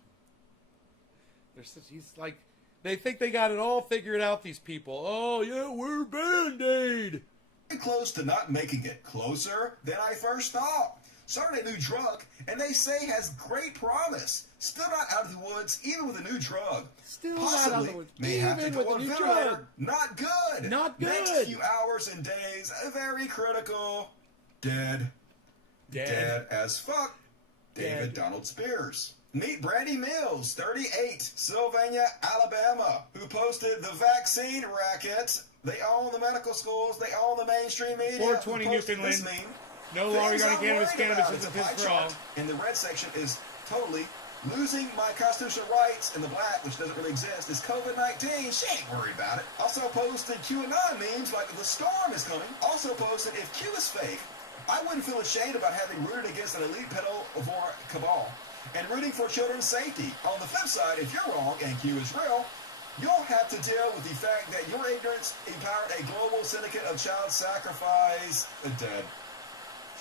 He's like, they think they got it all figured out, these people. Oh, yeah, we're Band-Aid. Close to not making it. Closer than I first thought. Started a new drug, and they say has great promise. Still not out of the woods, even with a new drug. Still Possibly, not out of the woods, may have to even go with on a new ventilator. drug. Not good. Not good. Next few hours and days, very critical. Dead. Dead as fuck. David Donald Spears. Meet Brandy Mills, 38, Sylvania, Alabama, who posted the vaccine racket. They own the medical schools. They own the mainstream media. 420 who posted Newfoundland. this meme. No longer Things going I'm to cannabis. worried Cannabis about. is a It's a pie piss for all. chart. And the red section is totally losing my constitutional rights. And the black, which doesn't really exist, is COVID-19. She ain't worried about it. Also posted QAnon memes like the storm is coming. Also posted if Q is fake, I wouldn't feel ashamed about having rooted against an elite pedal-vor cabal and rooting for children's safety. On the flip side, if you're wrong and Q is real, you'll have to deal with the fact that your ignorance empowered a global syndicate of child sacrifice. Dead.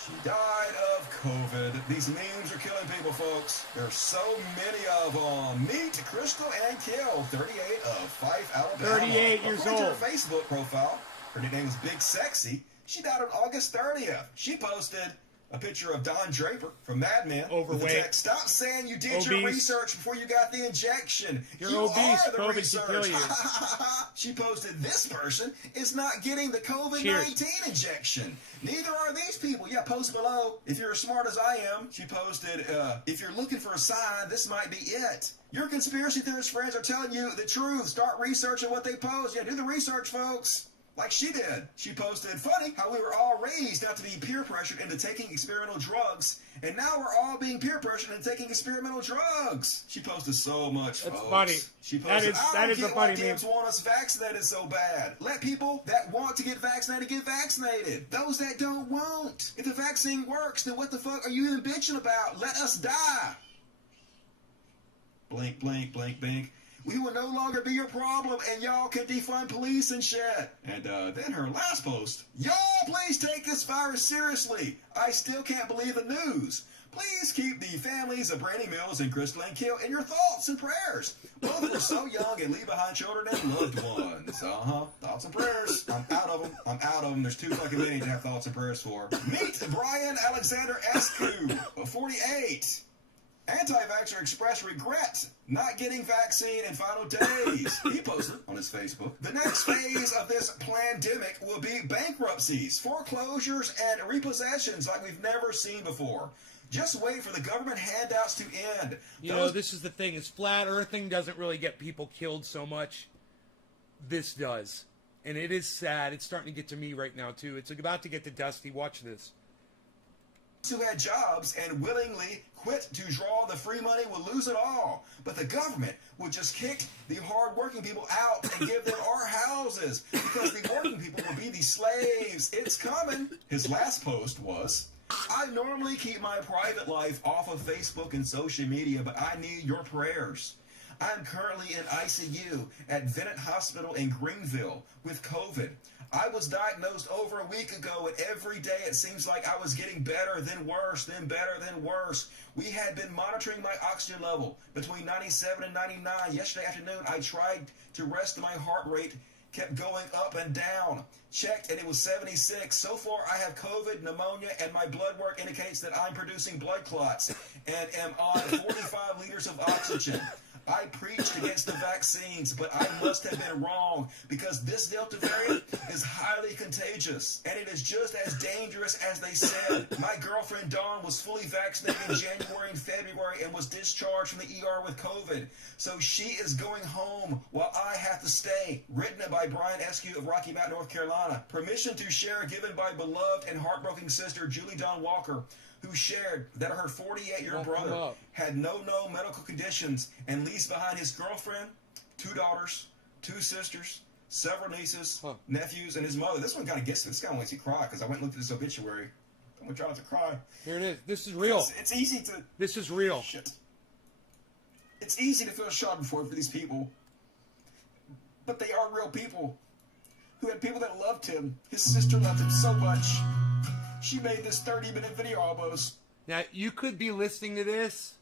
She died of COVID. These memes are killing people, folks. There's so many of them. Meet Crystal and Kill, 38 of Fife, Alabama. 38 years According old. to her Facebook profile, her nickname is Big Sexy. She died on August 30th. She posted a picture of Don Draper from Mad Men. With the Overweight. text, stop saying you did your Obese. research before you got the injection. You're you obese. are the COVID research. can kill you. She posted, this person is not getting the COVID-19 Cheers. injection. Neither are these people. Yeah, post below. If you're as smart as I am, she posted, if you're looking for a sign, this might be it. Your conspiracy theorist friends are telling you the truth. Start researching what they post. Yeah, do the research, folks. Like she did. She posted, funny how we were all raised not to be peer pressured into taking experimental drugs, and now we're all being peer pressured into taking experimental drugs. She posted so much, That's folks. funny. She posted, That I don't is a get why funny meme. Dems want us vaccinated so bad. Let people that want to get vaccinated. Those that don't won't. If the vaccine works, then what the fuck are you even bitching about? Let us die. Blink, blink, blink, blink. We will no longer be your problem, and y'all can defund police and shit. And then her last post. Y'all please take this virus seriously. I still can't believe the news. Please keep the families of Brandy Mills and Crystal and Kill in your thoughts and prayers. Both were so young and leave behind children and loved ones. Thoughts and prayers. I'm out of them. There's too fucking many to have thoughts and prayers for. Meet Brian Alexander Escu, 48. Anti-vaxxer expressed regret not getting vaccine in final days. He posted on his Facebook. The next phase of this pandemic will be bankruptcies, foreclosures, and repossessions like we've never seen before. Just wait for the government handouts to end. You know, this is the thing, is flat earthing doesn't really get people killed so much. This does. And it is sad. It's starting to get to me right now, too. It's about to get to Dusty. Watch this. Who had jobs and willingly quit to draw the free money will lose it all. But the government would just kick the hard-working people out and give them our houses because the working people will be the slaves. It's coming. His last post was, I normally keep my private life off of Facebook and social media, but I need your prayers. I'm currently in ICU at Vennett Hospital in Greenville with COVID. I was diagnosed over a week ago, and every day it seems like I was getting better, then worse, then better, then worse. We had been monitoring my oxygen level between 97 and 99. Yesterday afternoon, I tried to rest my heart rate, kept going up and down. Checked, and it was 76. So far, I have COVID, pneumonia, and my blood work indicates that I'm producing blood clots and am on 45 liters of oxygen. I preached against the vaccines, but I must have been wrong because this Delta variant is highly contagious, and it is just as dangerous as they said. My girlfriend Dawn was fully vaccinated in January and February and was discharged from the ER with COVID. So she is going home while I have to stay. Written by Brian Escu of Rocky Mount, North Carolina. Permission to share given by beloved and heartbroken sister Julie Dawn Walker, who shared that her 48-year-old brother had no medical conditions and leaves behind his girlfriend, 2 daughters, 2 sisters, several nieces, Huh. nephews, and his mother. This one kind of gets it. This guy makes me cry because I went and looked at his obituary. I'm going to try not to cry. Here it is. This is real. It's easy to... This is real. Shit. It's easy to feel schadenfreude for these people. But they are real people who had people that loved him. His sister loved him so much. She made this 30-minute video almost. Now, you could be listening to this,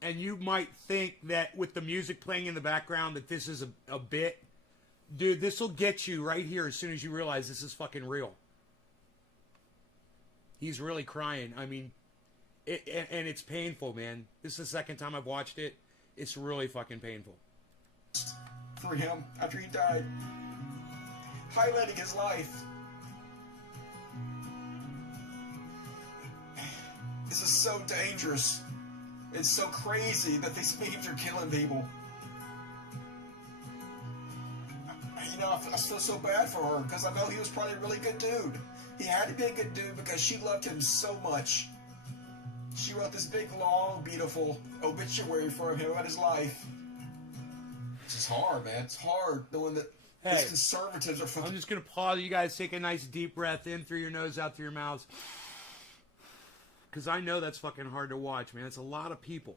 and you might think that with the music playing in the background that this is a bit. Dude, this will get you right here as soon as you realize this is fucking real. He's really crying. I mean, and it's painful, man. This is the second time I've watched it. It's really fucking painful. For him after he died, highlighting his life. This is so dangerous. It's so crazy that these memes are killing people. You know, I feel so bad for her because I know he was probably a really good dude. He had to be a good dude because she loved him so much. She wrote this big, long, beautiful obituary for him about his life. This is hard, man. It's hard knowing that these conservatives are fucking... I'm just going to pause. You guys take a nice deep breath in through your nose, out through your mouths. Because I know that's fucking hard to watch, man. It's a lot of people.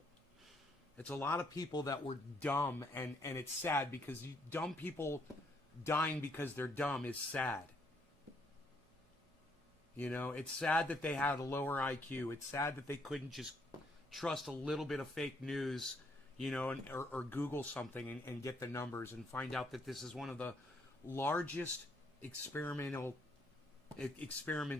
It's a lot of people that were dumb, and it's sad because dumb people dying because they're dumb is sad. You know, it's sad that they had a lower IQ. It's sad that they couldn't just trust a little bit of fake news, you know, or Google something and get the numbers and find out that this is one of the largest experiments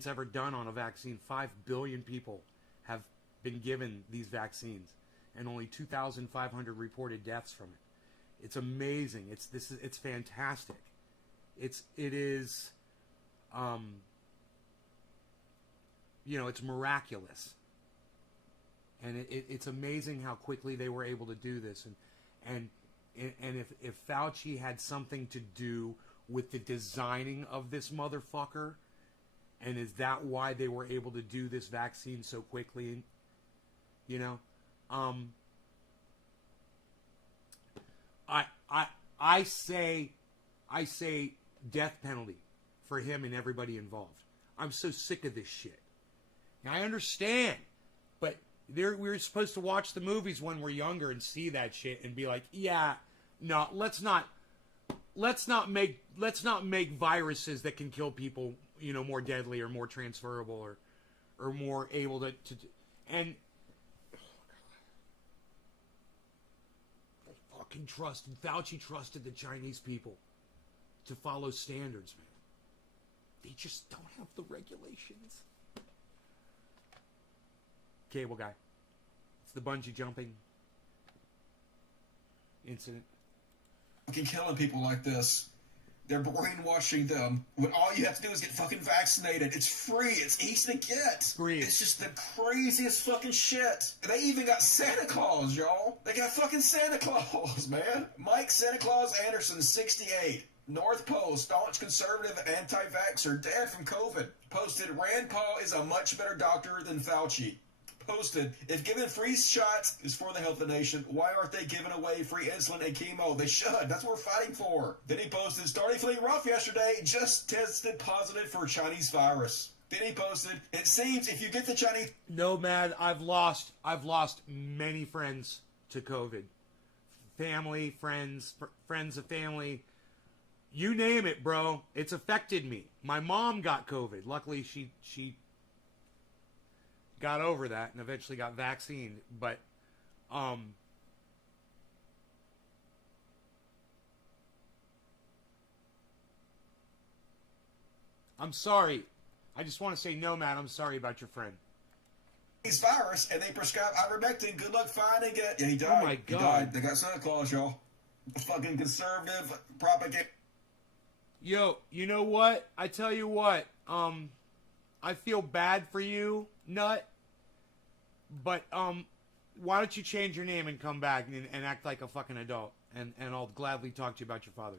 ever done on a vaccine. 5 billion people have been given these vaccines, and only 2,500 reported deaths from it. It's amazing. It's fantastic. It is. You know, it's miraculous, and it's amazing how quickly they were able to do this, and if Fauci had something to do with the designing of this motherfucker, and is that why they were able to do this vaccine so quickly, you know, I say death penalty for him and everybody involved. I'm so sick of this shit. Now, I understand, but we were supposed to watch the movies when we're younger and see that shit and be like, yeah, no, let's not make viruses that can kill people, you know, more deadly or more transferable or more able to and they fucking trusted Fauci trusted the Chinese people to follow standards, man. They just don't have the regulations. Cable guy. It's the bungee jumping incident. Fucking killing people like this. They're brainwashing them when all you have to do is get fucking vaccinated. It's free. It's easy to get. Free. It's just the craziest fucking shit. They even got Santa Claus, y'all. They got fucking Santa Claus, man. Mike Santa Claus Anderson, 68. North Post, staunch conservative anti-vaxxer, dead from COVID. Posted, Rand Paul is a much better doctor than Fauci. Posted, if giving free shots is for the health of the nation, why aren't they giving away free insulin and chemo? They should. That's what we're fighting for. Then he posted, starting feeling rough yesterday, just tested positive for Chinese virus. Then he posted, it seems if you get the Chinese... Nomad, I've lost many friends to COVID. Family, friends, friends of family. You name it, bro. It's affected me. My mom got COVID. Luckily, she got over that and eventually got vaccinated. But, I'm sorry. I just want to say, Nomad, I'm sorry about your friend. Virus, and they prescribe ivermectin. Good luck finding it. Yeah, he died. Oh, my God. He died. They got Santa Claus, y'all. Fucking conservative propaganda. Yo, you know what? I tell you what. I feel bad for you, Nut. But, why don't you change your name and come back and act like a fucking adult? And I'll gladly talk to you about your father.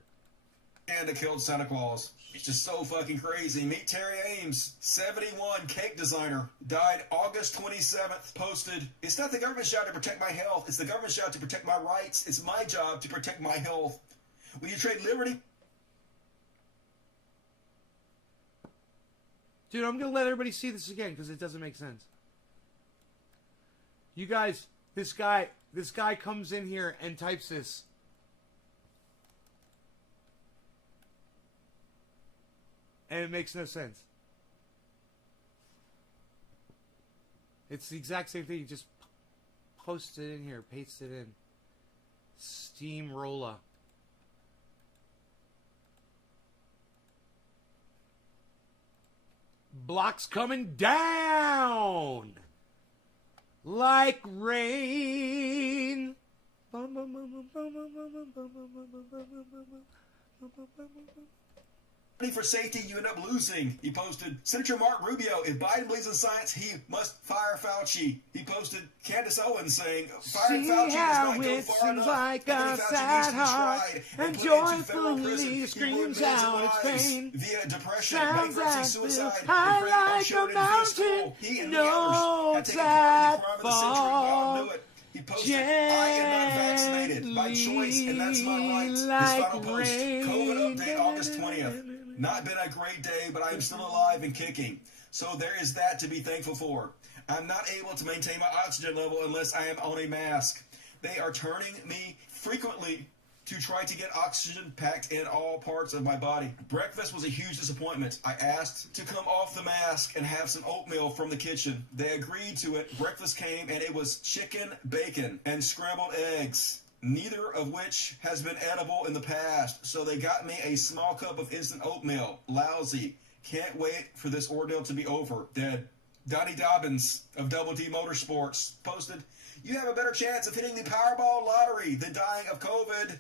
and it killed Santa Claus. It's just so fucking crazy. Meet Terry Ames, 71, cake designer, died August 27th, posted, "It's not the government's job to protect my health. It's the government's job to protect my rights. It's my job to protect my health. When you trade liberty..." Dude, I'm going to let everybody see this again because it doesn't make sense. You guys, this guy comes in here and types this. And it makes no sense. It's the exact same thing. You just post it in here, paste it in. Steamroller. Blocks coming down like rain. For safety, you end up losing. He posted, Senator Mark Rubio, if Biden believes in science, he must fire Fauci. He posted Candace Owens saying, firing Fauci does not go far enough. Like a sad heart and joyfully screams out its pain. Via depression, sounds bankruptcy, suicide, like a mountain. He and No, others have taken part in the crime of the century. We all fall. knew it. He posted, I am not vaccinated by choice, and that's my right. His final post, COVID update, August 20th. Not been a great day, but I am still alive and kicking. So there is that to be thankful for. I'm not able to maintain my oxygen level unless I am on a mask. They are turning me frequently to try to get oxygen packed in all parts of my body. Breakfast was a huge disappointment. I asked to come off the mask and have some oatmeal from the kitchen. They agreed to it. Breakfast came and it was chicken, bacon, and scrambled eggs, neither of which has been edible in the past. So they got me a small cup of instant oatmeal. Lousy. Can't wait for this ordeal to be over. Dead. Donnie Dobbins of Double D Motorsports posted, you have a better chance of hitting the Powerball lottery than dying of COVID.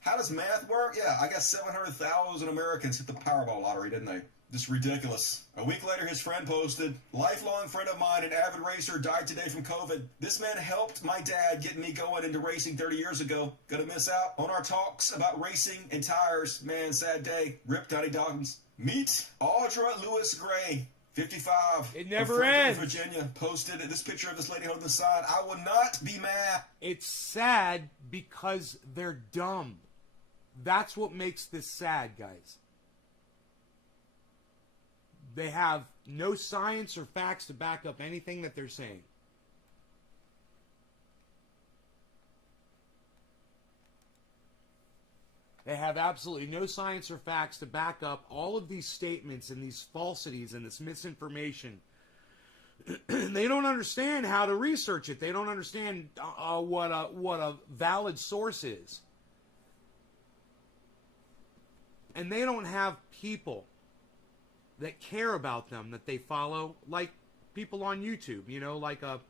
How does math work? Yeah, I guess 700,000 Americans hit the Powerball lottery, didn't they? Just ridiculous. A week later, his friend posted, lifelong friend of mine, an avid racer, died today from COVID. This man helped my dad get me going into racing 30 years ago. Gonna miss out on our talks about racing and tires. Man, sad day. Rip Donnie Dobbins. Meet Audra Lewis Gray, 55. It never ends. Virginia, posted this picture of this lady holding the sign. I will not be mad. It's sad because they're dumb. That's what makes this sad, guys. They have no science or facts to back up anything that they're saying. They have absolutely no science or facts to back up all of these statements and these falsities and this misinformation. They don't understand how to research it. They don't understand what a valid source is. And they don't have people that care about them, that they follow, like people on YouTube, you know, like a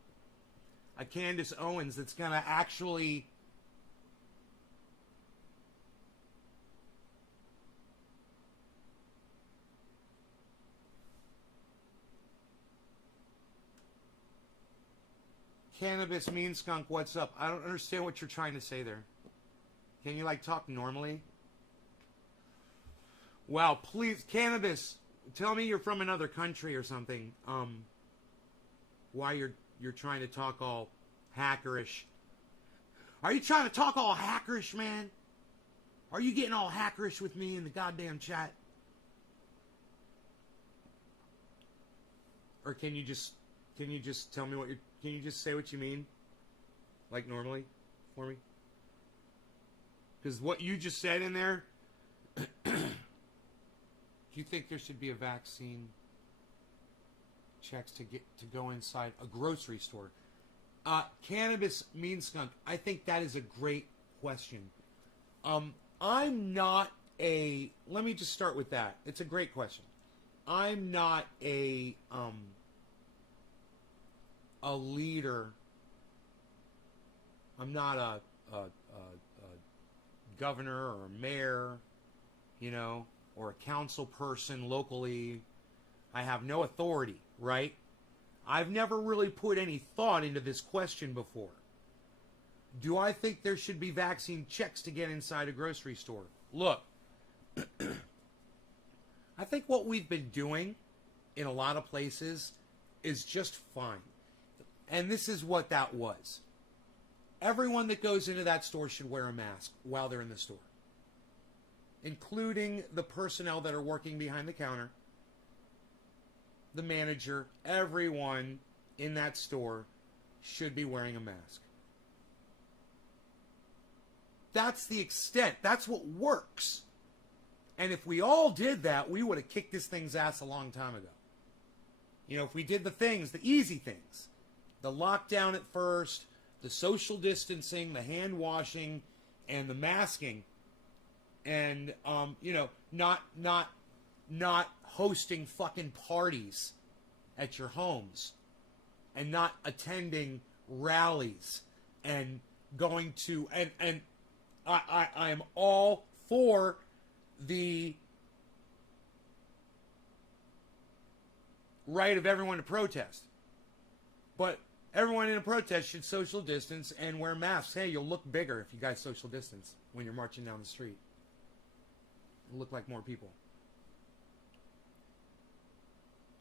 Candace Owens that's going to actually Cannabis Mean Skunk, what's up? I don't understand what you're trying to say there. Can you, like, talk normally? Wow, please, Cannabis, tell me you're from another country or something. Why you're trying to talk all hackerish. Are you trying to talk all hackerish, man? Are you getting all hackerish with me in the goddamn chat? Or can you just tell me can you just say what you mean? Like normally for me? Because what you just said in there, do you think there should be a vaccine checks to go inside a grocery store? Cannabis Mean Skunk, I think that is a great question. I'm not let me just start with that. It's a great question. I'm not a leader. I'm not a governor or a mayor, you know, or a council person locally. I have no authority, right? I've never really put any thought into this question before. Do I think there should be vaccine checks to get inside a grocery store? Look, I think what we've been doing in a lot of places is just fine. And this is what that was. Everyone that goes into that store should wear a mask while they're in the store, including the personnel that are working behind the counter, the manager. Everyone in that store should be wearing a mask. That's the extent. That's what works. And if we all did that, we would have kicked this thing's ass a long time ago. You know, if we did the things, the easy things, the lockdown at first, the social distancing, the hand washing, and the masking, and you know, not hosting fucking parties at your homes, and not attending rallies, and going to and I am all for the right of everyone to protest. But everyone in a protest should social distance and wear masks. Hey, you'll look bigger if you guys social distance when you're marching down the street. You'll look like more people.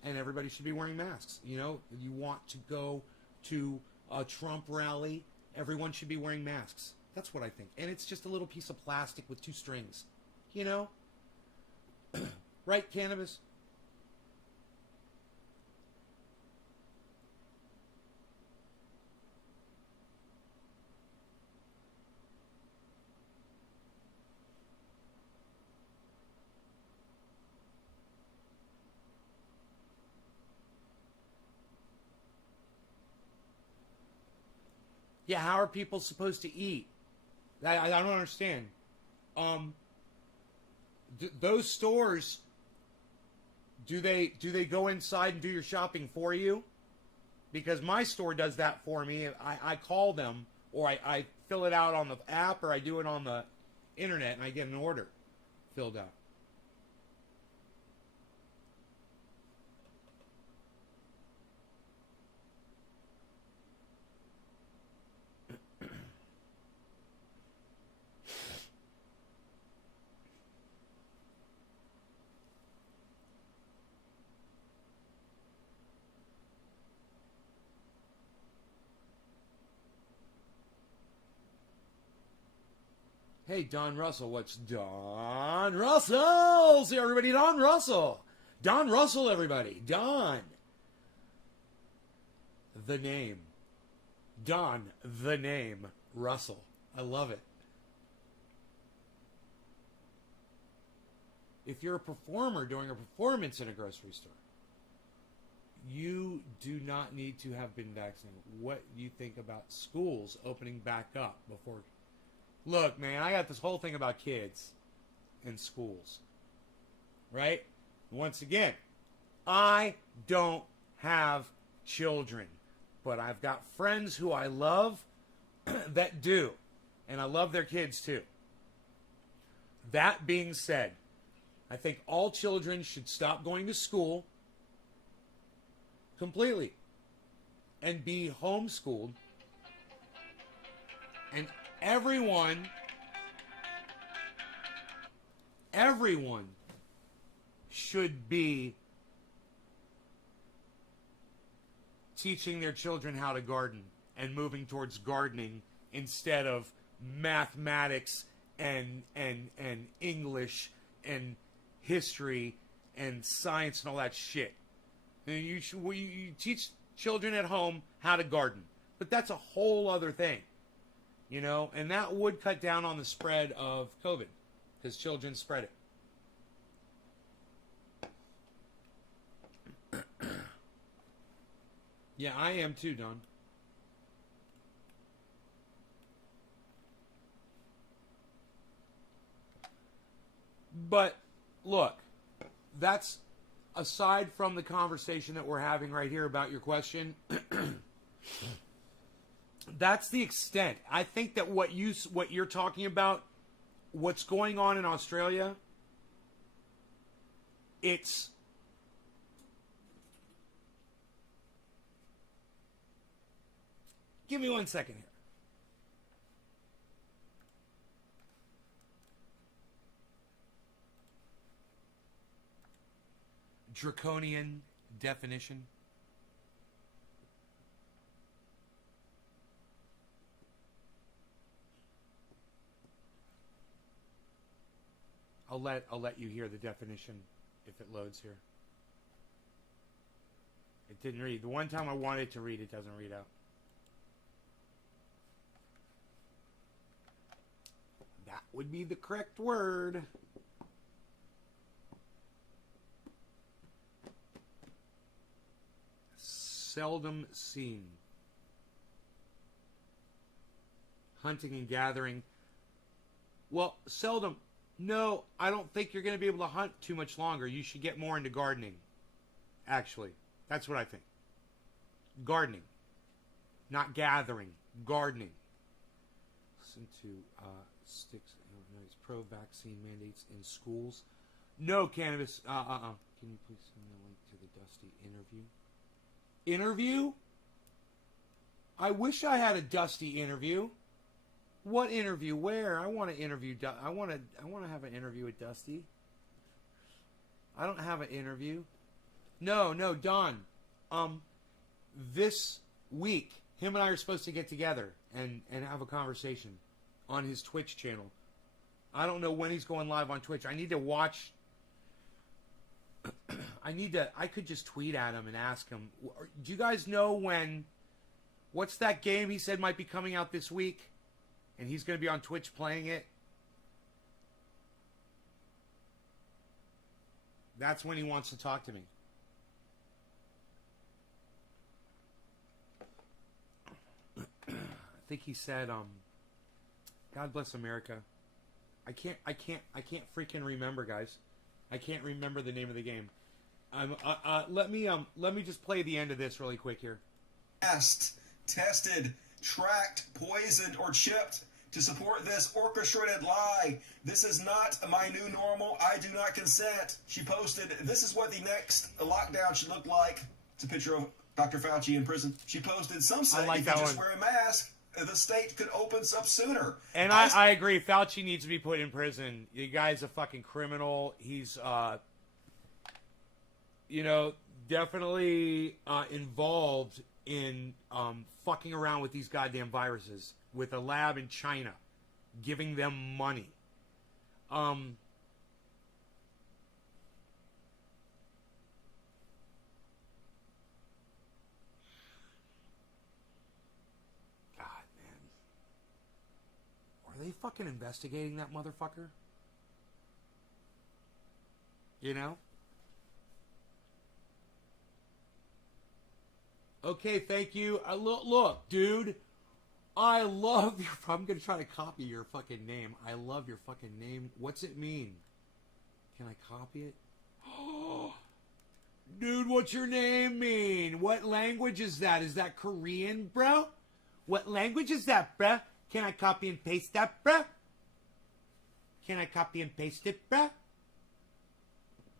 And everybody should be wearing masks. You know, if you want to go to a Trump rally, everyone should be wearing masks. That's what I think. And it's just a little piece of plastic with 2 strings. You know? Right, Cannabis? Yeah, how are people supposed to eat? I don't understand. Those stores, do they go inside and do your shopping for you? Because my store does that for me. I call them, or I fill it out on the app, or I do it on the internet, and I get an order filled out. Hey, Don Russell. What's Don Russell? See everybody, Don Russell. Don Russell, everybody. Don. The name. Don, the name. Russell. I love it. If you're a performer doing a performance in a grocery store, you do not need to have been vaccinated. What do you think about schools opening back up before... Look, man, I got this whole thing about kids in schools, right? Once again, I don't have children, but I've got friends who I love that do, and I love their kids too. That being said, I think all children should stop going to school completely and be homeschooled, and everyone should be teaching their children how to garden and moving towards gardening instead of mathematics and English and history and science and all that shit. And you teach children at home how to garden, but that's a whole other thing. You know, and that would cut down on the spread of COVID because children spread it. Yeah, I am too, Don. But look, that's aside from the conversation that we're having right here about your question. That's the extent. I think that what you're talking about, what's going on in Australia, it's give me 1 second here. draconian definition. I'll let you hear the definition if it loads here. It didn't read. The one time I wanted it to read, it doesn't read out. That would be the correct word. Seldom seen. Hunting and gathering. Well, seldom. No, I don't think you're going to be able to hunt too much longer. You should get more into gardening. Actually, that's what I think. Gardening. Not gathering. Gardening. Listen to Sticks. It's pro-vaccine mandates in schools. No cannabis. Can you please send the link to the Dusty interview? Interview? I wish I had a Dusty interview. What interview? Where? I want to interview. I want to have an interview with Dusty. I don't have an interview. No, Don. This week, him and I are supposed to get together and have a conversation on his Twitch channel. I don't know when he's going live on Twitch. I need to watch. I could just tweet at him and ask him. Do you guys know when? What's that game he said might be coming out this week? And he's going to be on Twitch playing it. That's when he wants to talk to me. I think he said, God bless America. I can't freaking remember, guys. I can't remember the name of the game. Let me just play the end of this really quick here. Tested, tracked, poisoned, or chipped to support this orchestrated lie. This is not my new normal. I do not consent. She posted, this is what the next lockdown should look like. It's a picture of Dr. Fauci in prison. She posted, some say if you just wear a mask, the state could open up sooner. And I agree. Fauci needs to be put in prison. The guy's a fucking criminal. He's, definitely involved in fucking around with these goddamn viruses with a lab in China, giving them money. God, man. Are they fucking investigating that motherfucker? You know? Okay, thank you. Look, dude. I love your... I'm going to try to copy your fucking name. I love your fucking name. What's it mean? Can I copy it? Dude, what's your name mean? What language is that? Is that Korean, bro? What language is that, bro? Can I copy and paste that, bro? Can I copy and paste it, bro?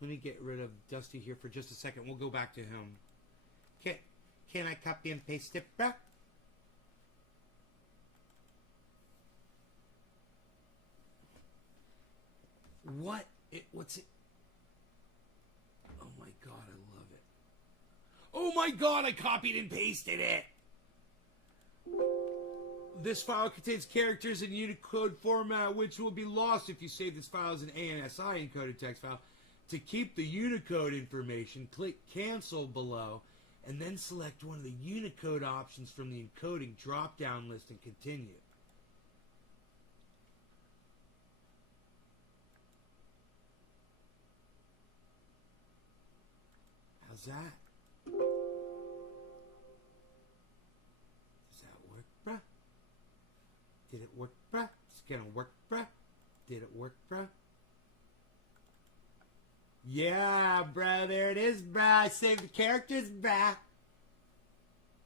Let me get rid of Dusty here for just a second. We'll go back to him. Can I copy and paste it, bro? What's it? Oh my god, I love it. Oh my god, I copied and pasted it. This file contains characters in Unicode format, which will be lost if you save this file as an ANSI encoded text file. To keep the Unicode information, click Cancel below, and then select one of the Unicode options from the encoding drop-down list and continue. How's that? Does that work, bruh? Did it work, bruh? It's gonna work, bruh? Did it work, bruh? Yeah, bruh, there it is, bruh. I saved the characters, bruh.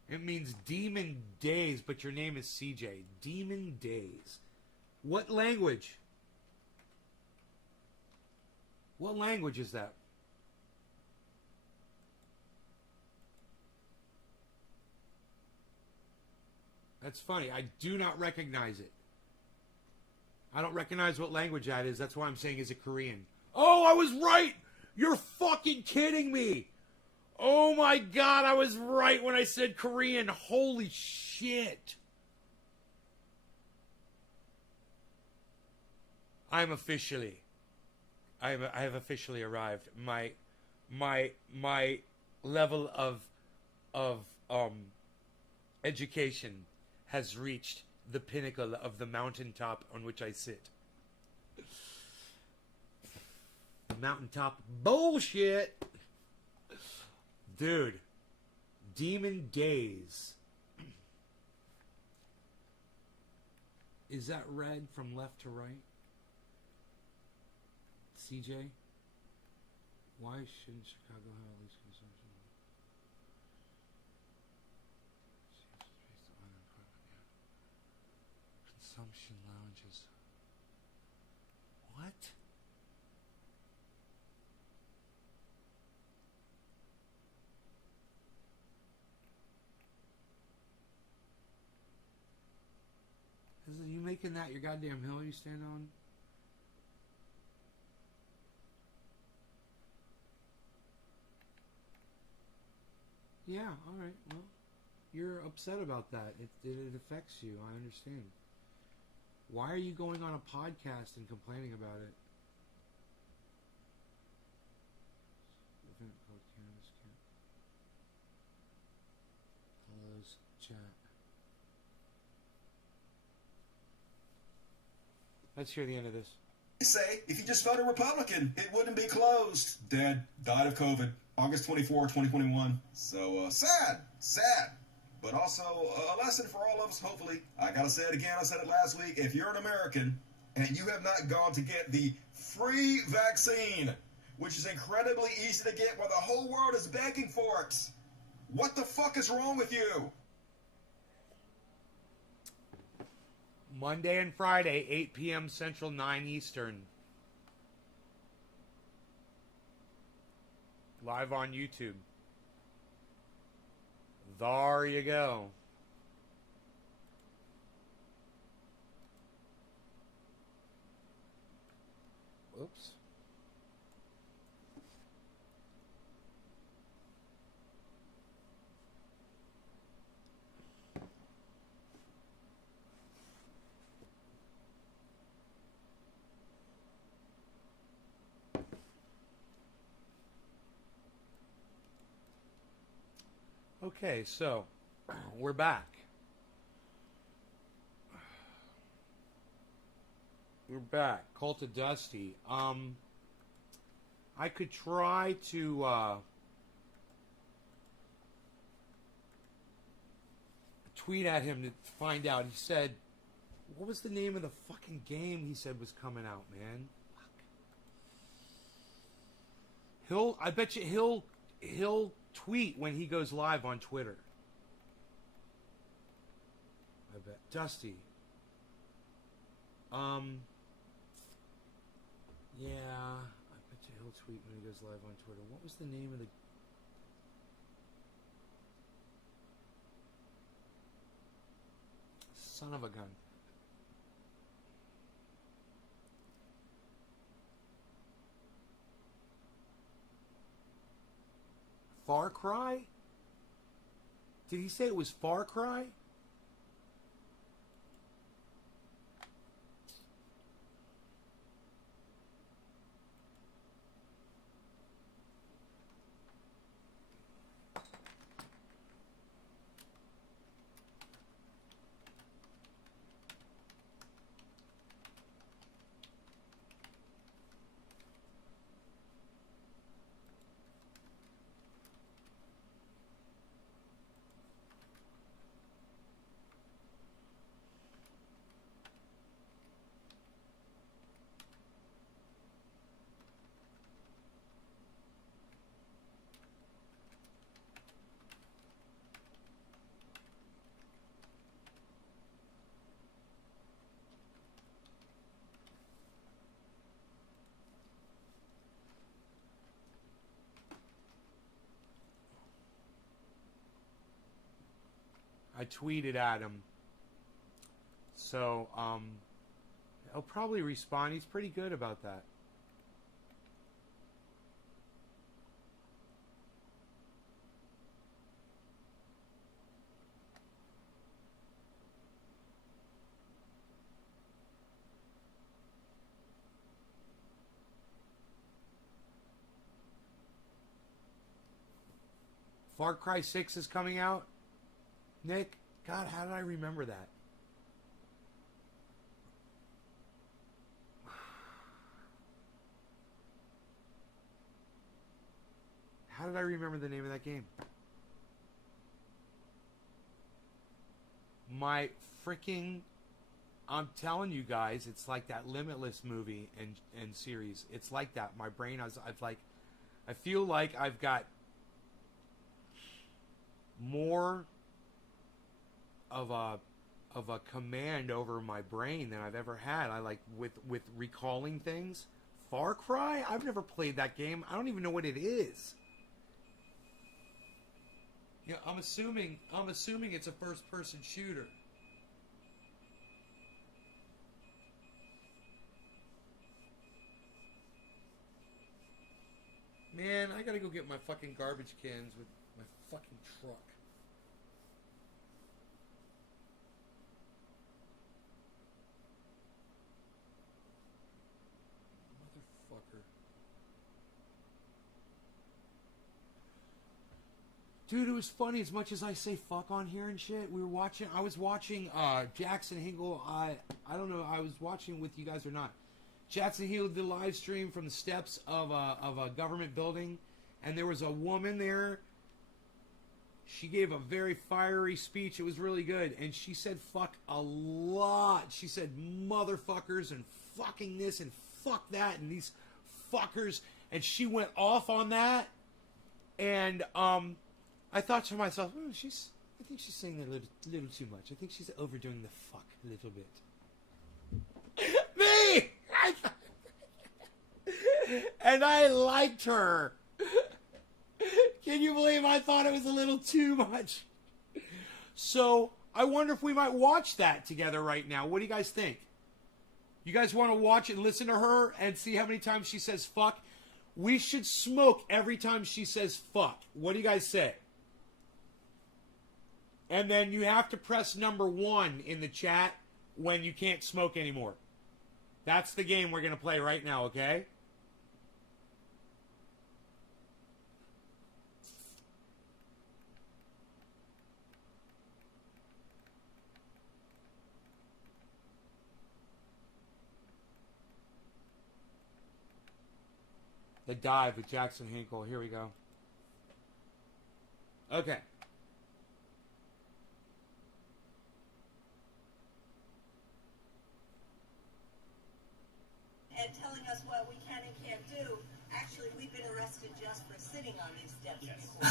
It means Demon Days, but your name is CJ. Demon Days. What language? What language is that? That's funny. I do not recognize it. I don't recognize what language that is. That's why I'm saying, is it Korean? Oh, I was right! You're fucking kidding me. Oh my god, I was right when I said Korean. Holy shit. I have officially arrived. My level of education has reached the pinnacle of the mountaintop on which I sit. Mountaintop bullshit. Dude, Demon Days. Is that read from left to right? CJ? Why shouldn't Chicago have at least consumption? Consumption lounges. What? Are you making that your goddamn hill you stand on? Yeah, alright, well, you're upset about that. It affects you, I understand. Why are you going on a podcast and complaining about it? Event called Cannabis Camp. Close chat. Let's hear the end of this. Say, if you just voted Republican, it wouldn't be closed. Dead. Died of COVID. August 24, 2021. So, sad. But also a lesson for all of us, hopefully. I gotta say it again, I said it last week. If you're an American and you have not gone to get the free vaccine, which is incredibly easy to get while the whole world is begging for it, what the fuck is wrong with you? Monday and Friday, 8 p.m. Central, 9 Eastern. Live on YouTube. There you go. Oops. Okay, so we're back. We're back. Cult of Dusty. I could try to tweet at him to find out. He said, what was the name of the fucking game he said was coming out, man? Fuck. I bet you he'll tweet when he goes live on Twitter. I bet. Dusty. Yeah, I bet you he'll tweet when he goes live on Twitter. What was the name of the... Son of a gun. Far Cry? Did he say it was Far Cry? I tweeted at him. So, he'll probably respond. He's pretty good about that. Far Cry 6 is coming out. Nick, God, how did I remember that? How did I remember the name of that game? My freaking... I'm telling you guys, it's like that Limitless movie and series. It's like that. My brain, I feel like I've got more of a command over my brain than I've ever had. I like with recalling things. Far Cry? I've never played that game. I don't even know what it is. Yeah, I'm assuming it's a first-person shooter. Man, I gotta go get my fucking garbage cans with my fucking truck. Motherfucker. Dude, it was funny as much as I say fuck on here and shit. I was watching Jackson Hinkle. I don't know, I was watching with you guys or not. Jackson Hill did a live stream from the steps of a government building, and there was a woman there. She gave a very fiery speech. It was really good, and she said fuck a lot. She said motherfuckers and fucking this and fuck that and these fuckers, and she went off on that. And I thought to myself, I think she's saying that a little too much. I think she's overdoing the fuck a little bit. Me! And I liked her. Can you believe I thought it was a little too much? So, I wonder if we might watch that together right now. What do you guys think? You guys want to watch and listen to her and see how many times she says fuck? We should smoke every time she says fuck. What do you guys say? And then you have to press number 1 in the chat when you can't smoke anymore. That's the game we're going to play right now, okay? The Dive with Jackson Hinkle. Here we go. Okay. And telling us what we can and can't do. Actually, we've been arrested just for sitting on these steps before.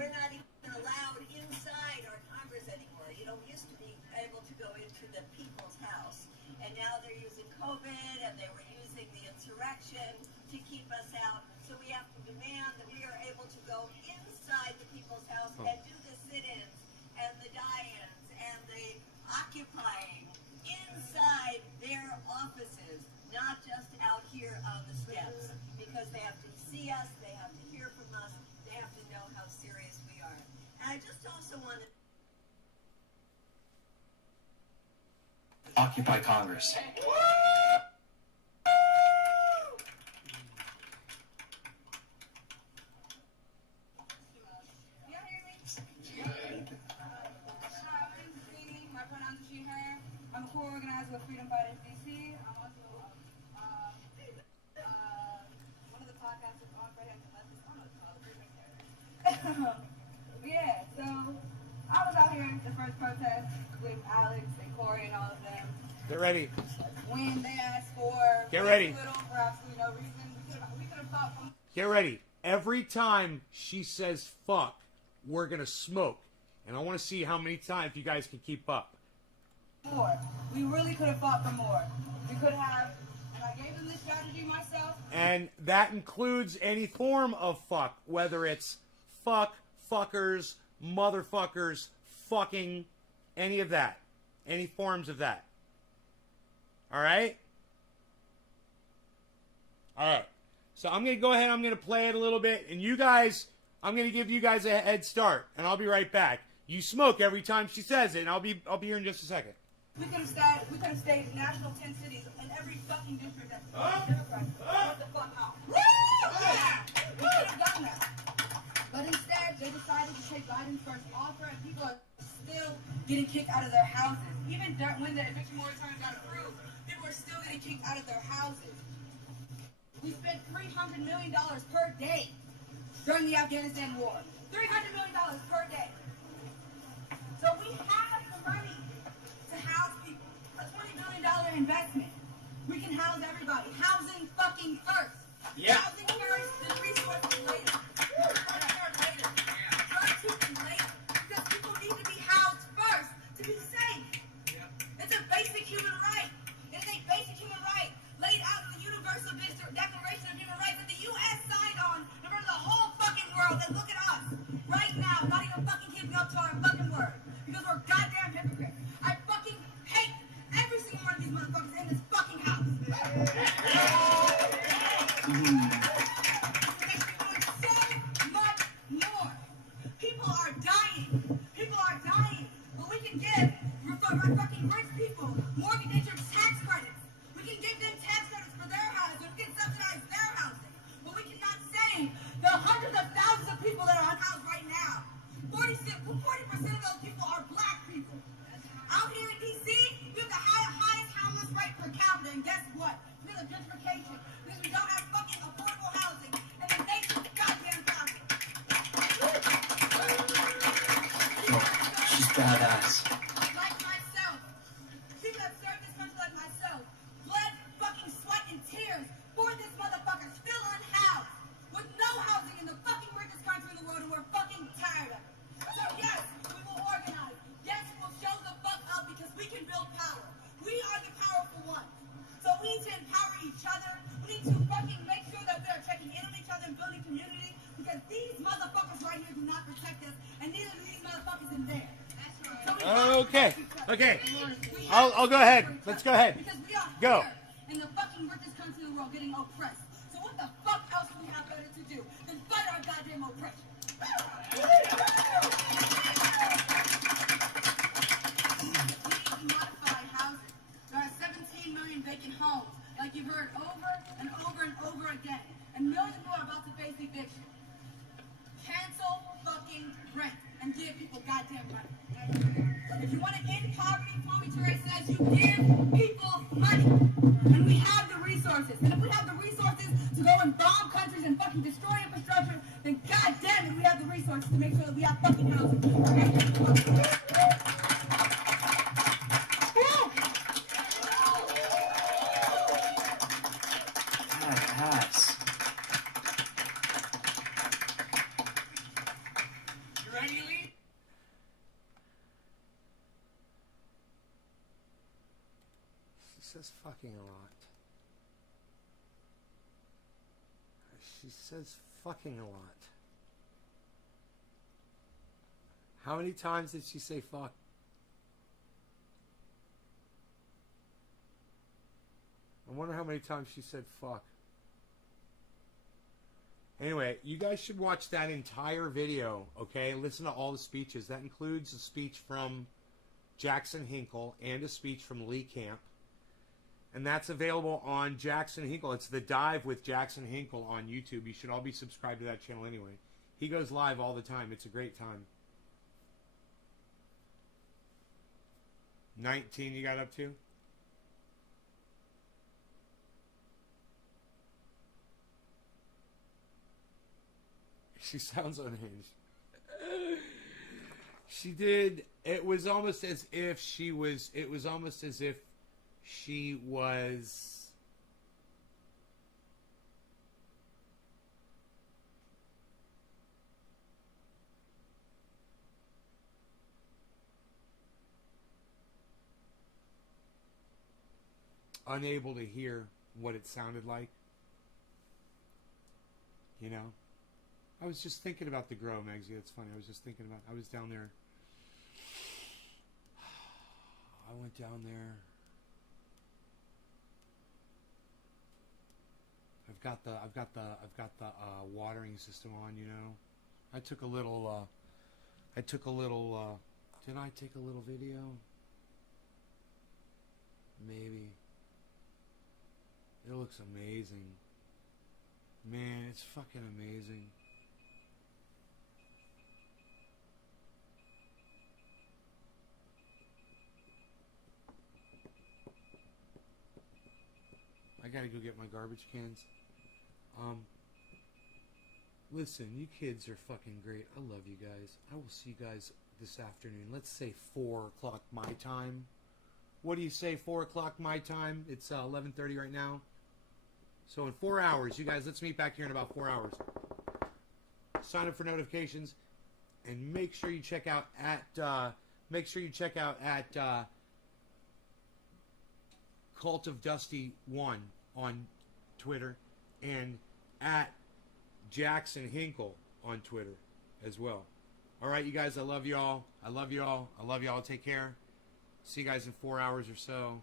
We're not even allowed inside our Congress anymore. You know, we used to be able to go into the people's house, and now they're using COVID, and they were using the insurrection to keep us out. So we have to demand that we are able to go inside the people's house and do the sit-ins and the die-ins and the occupying inside their offices, not just out here on the steps, because they have to see us, they have to hear from us, they have to know how serious we are. And I just also want to Occupy Congress. I'm a co-organizer with Freedom Fighters DC. I'm also one of the podcasters on Fred Hampton Leftist. Yeah, so I was out here at the first protest with Alex and Corey and all of them. Get ready. When they asked for Get ready. for absolutely no reason, we could have fought from. Get ready. Every time she says fuck, we're going to smoke. And I want to see how many times you guys can keep up. More. We really could have fought for more. We could have, and I gave them this strategy myself. And that includes any form of fuck, whether it's fuck, fuckers, motherfuckers, fucking, any of that. Any forms of that. Alright? Alright. So I'm going to go ahead, I'm going to play it a little bit, and you guys, I'm going to give you guys a head start, and I'll be right back. You smoke every time she says it, and I'll be here in just a second. We could have stayed national 10 cities in every fucking district that's Democrat. What the fuck out? Yeah! We could have done that. But instead, they decided to take Biden's first offer, and people are still getting kicked out of their houses. Even when the eviction moratorium got approved, people are still getting kicked out of their houses. We spent $300 million per day during the Afghanistan war. $300 million per day. So we have the money to house people. A $20 billion investment. We can house everybody. Housing fucking first. Yeah. Housing first, then resources later. Later. Drug treatment later. Because people need to be housed first to be safe. It's a basic human right. It is a basic human right laid out in the Universal Declaration of Human Rights that the U.S. signed on in front of the whole fucking world. And look at us right now, not even fucking keeping up to our fucking word. Because we're goddamn hypocrites. I fucking hate every single one of these motherfuckers in this fucking house. It makes me want so much more. People are dying. People are dying. But we can give our fucking rich people mortgage interest tax credits. We can give them tax credits for their houses. We can subsidize their housing. But we cannot save the hundreds of thousands of people that are unhoused right now. 40% of those people are black people. Out here in D.C., we have the highest homeless rate per capita. And guess what? Because of gentrification. Because we don't have fucking affordable housing. And the nation's goddamn housing. She's badass. Like myself. People that served this country like myself. Blood, fucking sweat, and tears for this motherfucker still unhoused. With no housing in the fucking richest country in the world, and we're fucking tired of it. So yes, we will organize. Yes, we will show the fuck up because we can build power. We are the powerful ones. So we need to empower each other. We need to fucking make sure that we are checking in on each other and building community because these motherfuckers right here do not protect us, and neither do these motherfuckers in there. So we have to Okay. protect each other. Okay. We have I'll to go ahead. protect each Let's other go ahead. Because we are Go. here in the fucking richest country in the world getting oppressed. So what the fuck else do we have better to do than fight our goddamn oppression? We need to modify housing. There are 17 million vacant homes, like you've heard over and over and over again. And millions more are about to face eviction. Cancel fucking rent and give people goddamn money. If you want to end poverty, Kwame Ture says you give people money. And we have the resources. And if we have the resources to go and bomb countries and fucking destroy infrastructure, then goddamn it, we have the resources to make sure that we have fucking housing. Badass. You ready, Lee? She says fucking a lot. She says fucking a lot. How many times did she say fuck? I wonder how many times she said fuck. Anyway, you guys should watch that entire video, okay? Listen to all the speeches. That includes a speech from Jackson Hinkle and a speech from Lee Camp. And that's available on Jackson Hinkle. It's The Dive with Jackson Hinkle on YouTube. You should all be subscribed to that channel anyway. He goes live all the time. It's a great time. 19 you got up to? She sounds unhinged. She did. It was almost as if she was. It was almost as if she was. Unable to hear what it sounded like. You know? I was just thinking about the grow, Megsy. It's funny. I was just thinking about. I was down there. I went down there. I've got the watering system on. You know, I took a little. Did I take a little video? Maybe. It looks amazing. Man, it's fucking amazing. gotta go get my garbage cans. Listen, you kids are fucking great. I love you guys. I will see you guys this afternoon. Let's say 4 o'clock my time. What do you say, 4 o'clock my time? It's 11:30 right now. So in 4 hours, you guys, let's meet back here in about 4 hours. Sign up for notifications, and make sure you check out at Cult of Dusty 1 on Twitter, and at Jackson Hinkle on Twitter as well. All right, you guys, I love y'all. I love y'all. I love y'all. Take care. See you guys in 4 hours or so.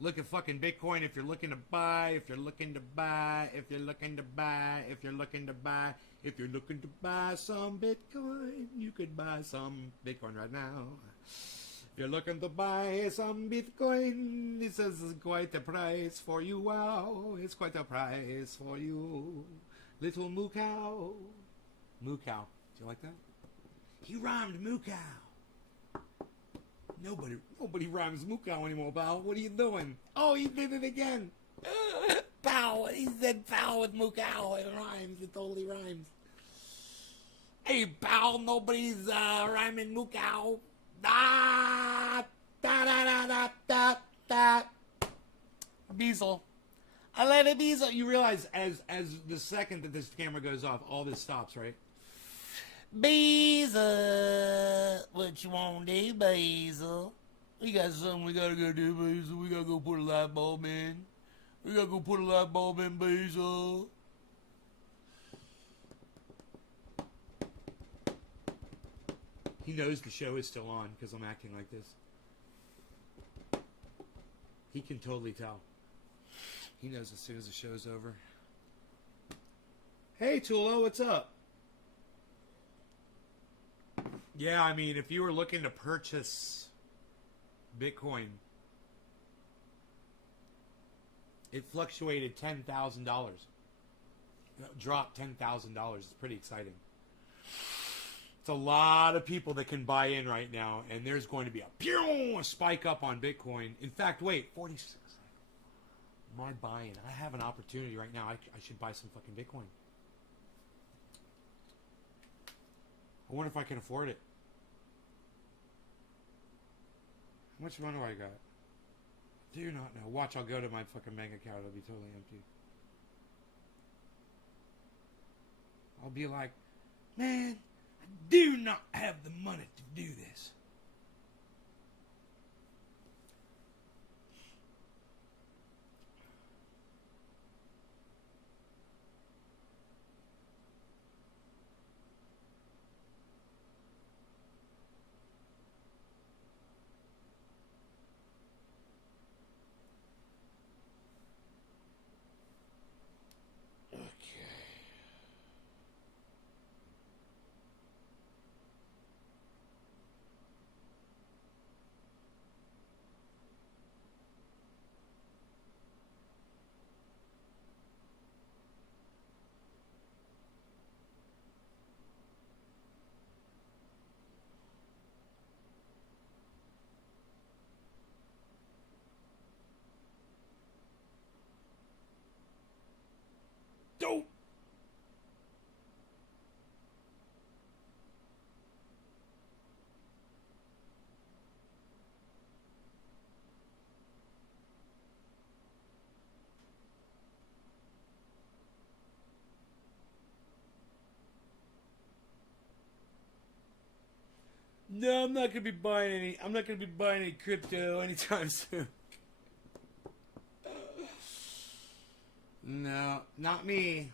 Look at fucking Bitcoin if you're looking to buy, if you're looking to buy, if you're looking to buy, if you're looking to buy, if you're looking to buy some Bitcoin, you could buy some Bitcoin right now. If you're looking to buy some Bitcoin, this is quite a price for you. Wow, it's quite a price for you. Little moo cow. Moo cow. Do you like that? He rhymed moo cow. Nobody rhymes moo cow anymore, pal. What are you doing? Oh, he did it again. Pal, he said pal with moo cow. It rhymes. It totally rhymes. Hey, pal, nobody's rhyming moo cow. Da da da da da da da. Beazle. I let it Beazle. You realize as the second that this camera goes off, all this stops, right? Beazle, what you want to do, Beazle? We got something we gotta go do, Beazle. We gotta go put a light bulb in. We gotta go put a light bulb in, Beazle. He knows the show is still on because I'm acting like this. He can totally tell. He knows as soon as the show's over. Hey, Tulo, what's up? Yeah, I mean, if you were looking to purchase Bitcoin, it fluctuated $10,000. Dropped $10,000. It's pretty exciting. It's a lot of people that can buy in right now, and there's going to be a spike up on Bitcoin. In fact, wait, 46. Am I buying? I have an opportunity right now. I should buy some fucking Bitcoin. I wonder if I can afford it. How much money do I got? Do not know. Watch, I'll go to my fucking bank account. It'll be totally empty. I'll be like, man, I do not have the money to do this. Dope. No, I'm not gonna be buying any. I'm not gonna be buying any crypto anytime soon. No, not me.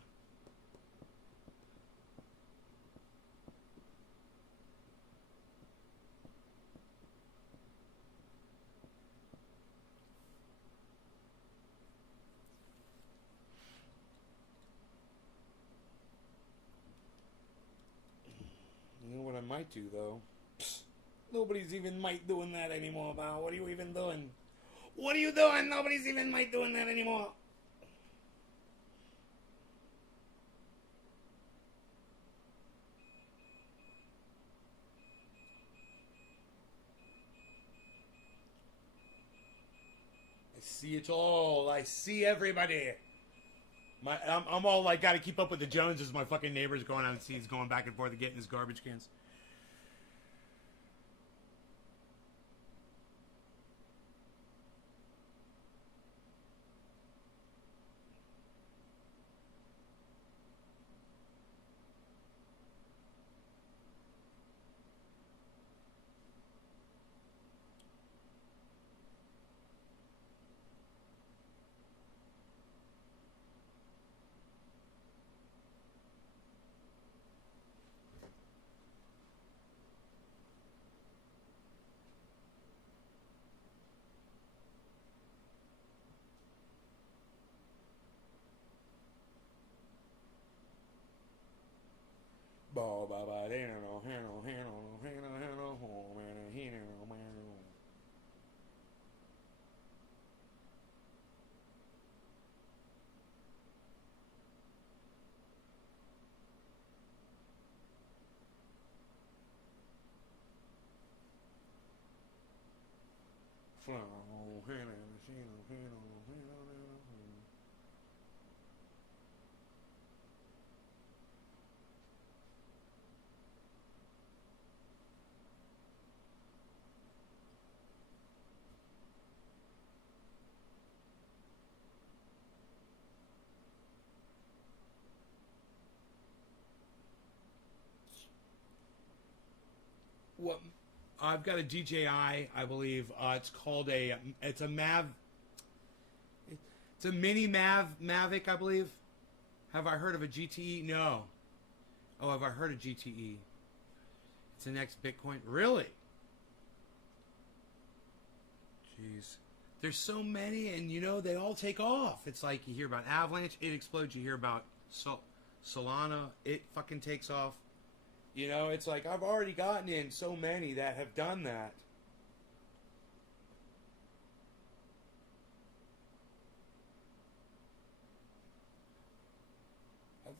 You know what I might do though? Psst, nobody's even might doing that anymore, pal. What are you even doing? What are you doing? Nobody's even might doing that anymore. see it all. I see everybody. I'm all like, gotta keep up with the Joneses. My fucking neighbor's going on seas, going back and forth and getting his garbage cans. What? I've got a DJI, I believe. It's called it's a mini Mavic, I believe. Have I heard of a GTE? No. Oh, have I heard of GTE? It's the next Bitcoin. Really? Jeez. There's so many, and they all take off. It's like you hear about Avalanche, it explodes. You hear about Solana, it fucking takes off. It's like I've already gotten in so many that have done that.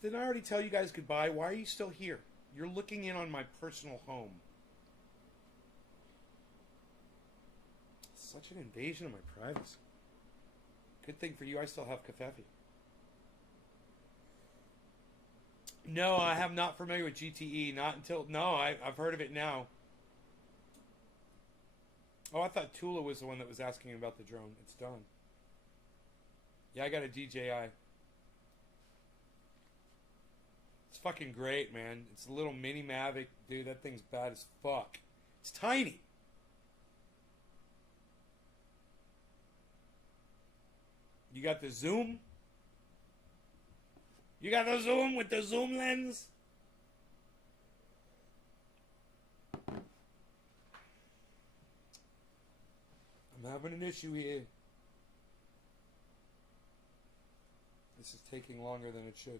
Didn't I already tell you guys goodbye? Why are you still here? You're looking in on my personal home. Such an invasion of my privacy. Good thing for you, I still have Kafefi. No, I am not familiar with GTE. Not until... No, I've heard of it now. Oh, I thought Tula was the one that was asking about the drone. It's done. Yeah, I got a DJI. It's fucking great, man. It's a little mini Mavic. Dude, that thing's bad as fuck. It's tiny. You got the zoom? You got the zoom with the zoom lens? I'm having an issue here. This is taking longer than it should.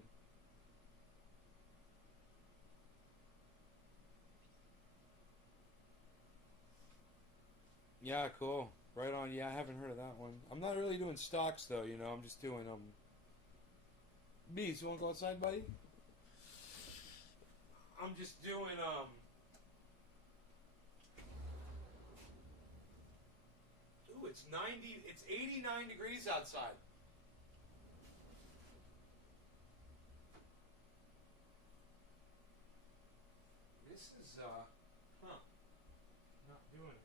Yeah, cool. Right on. Yeah, I haven't heard of that one. I'm not really doing stocks though, I'm just doing Bees, you wanna go outside, buddy? I'm just doing Ooh, it's 89 degrees outside. This is not doing it.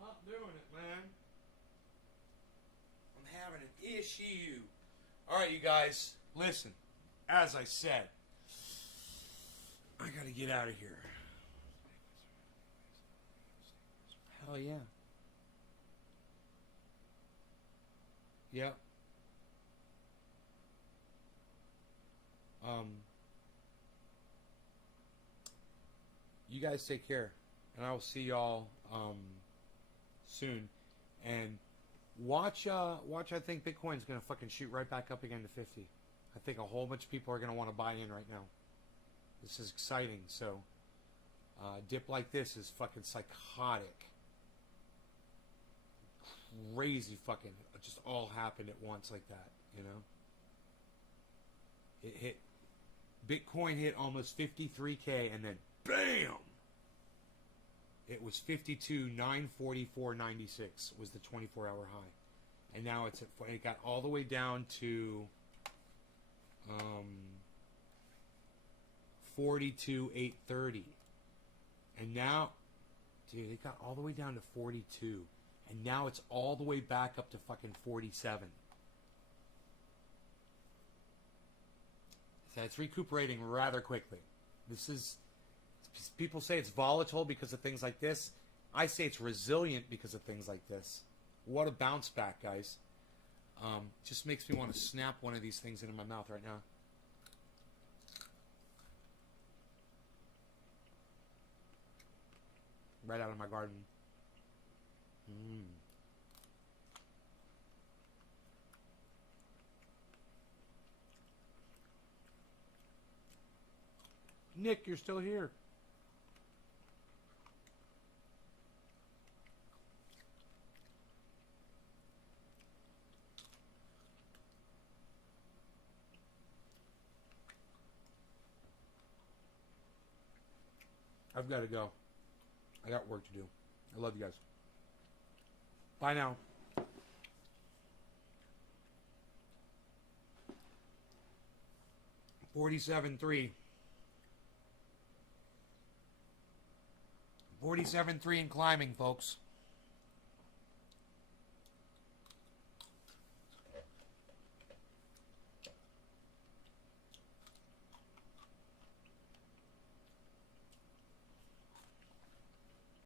Not doing it, man. I'm having an issue. Alright, you guys, listen. As I said, I gotta get out of here. Hell yeah. Yep. You guys take care. And I will see y'all soon. And watch I think Bitcoin's gonna fucking shoot right back up again to 50. I think a whole bunch of people are gonna want to buy in right now. This is exciting. So dip like this is fucking psychotic. Crazy fucking just all happened at once like that, It hit Bitcoin hit almost 53K and then BAM! It was 52,944.96 was the 24-hour high. and now it got all the way down to 42,830, and now, dude, it got all the way down to 42, and now it's all the way back up to fucking 47. So it's recuperating rather quickly. This is, people say it's volatile because of things like this. I say it's resilient because of things like this. What a bounce back, guys. Just makes me want to snap one of these things into my mouth right now. Right out of my garden. Nick, you're still here. I've got to go. I got work to do. I love you guys. Bye now. $47.3. 47.3 and climbing, folks.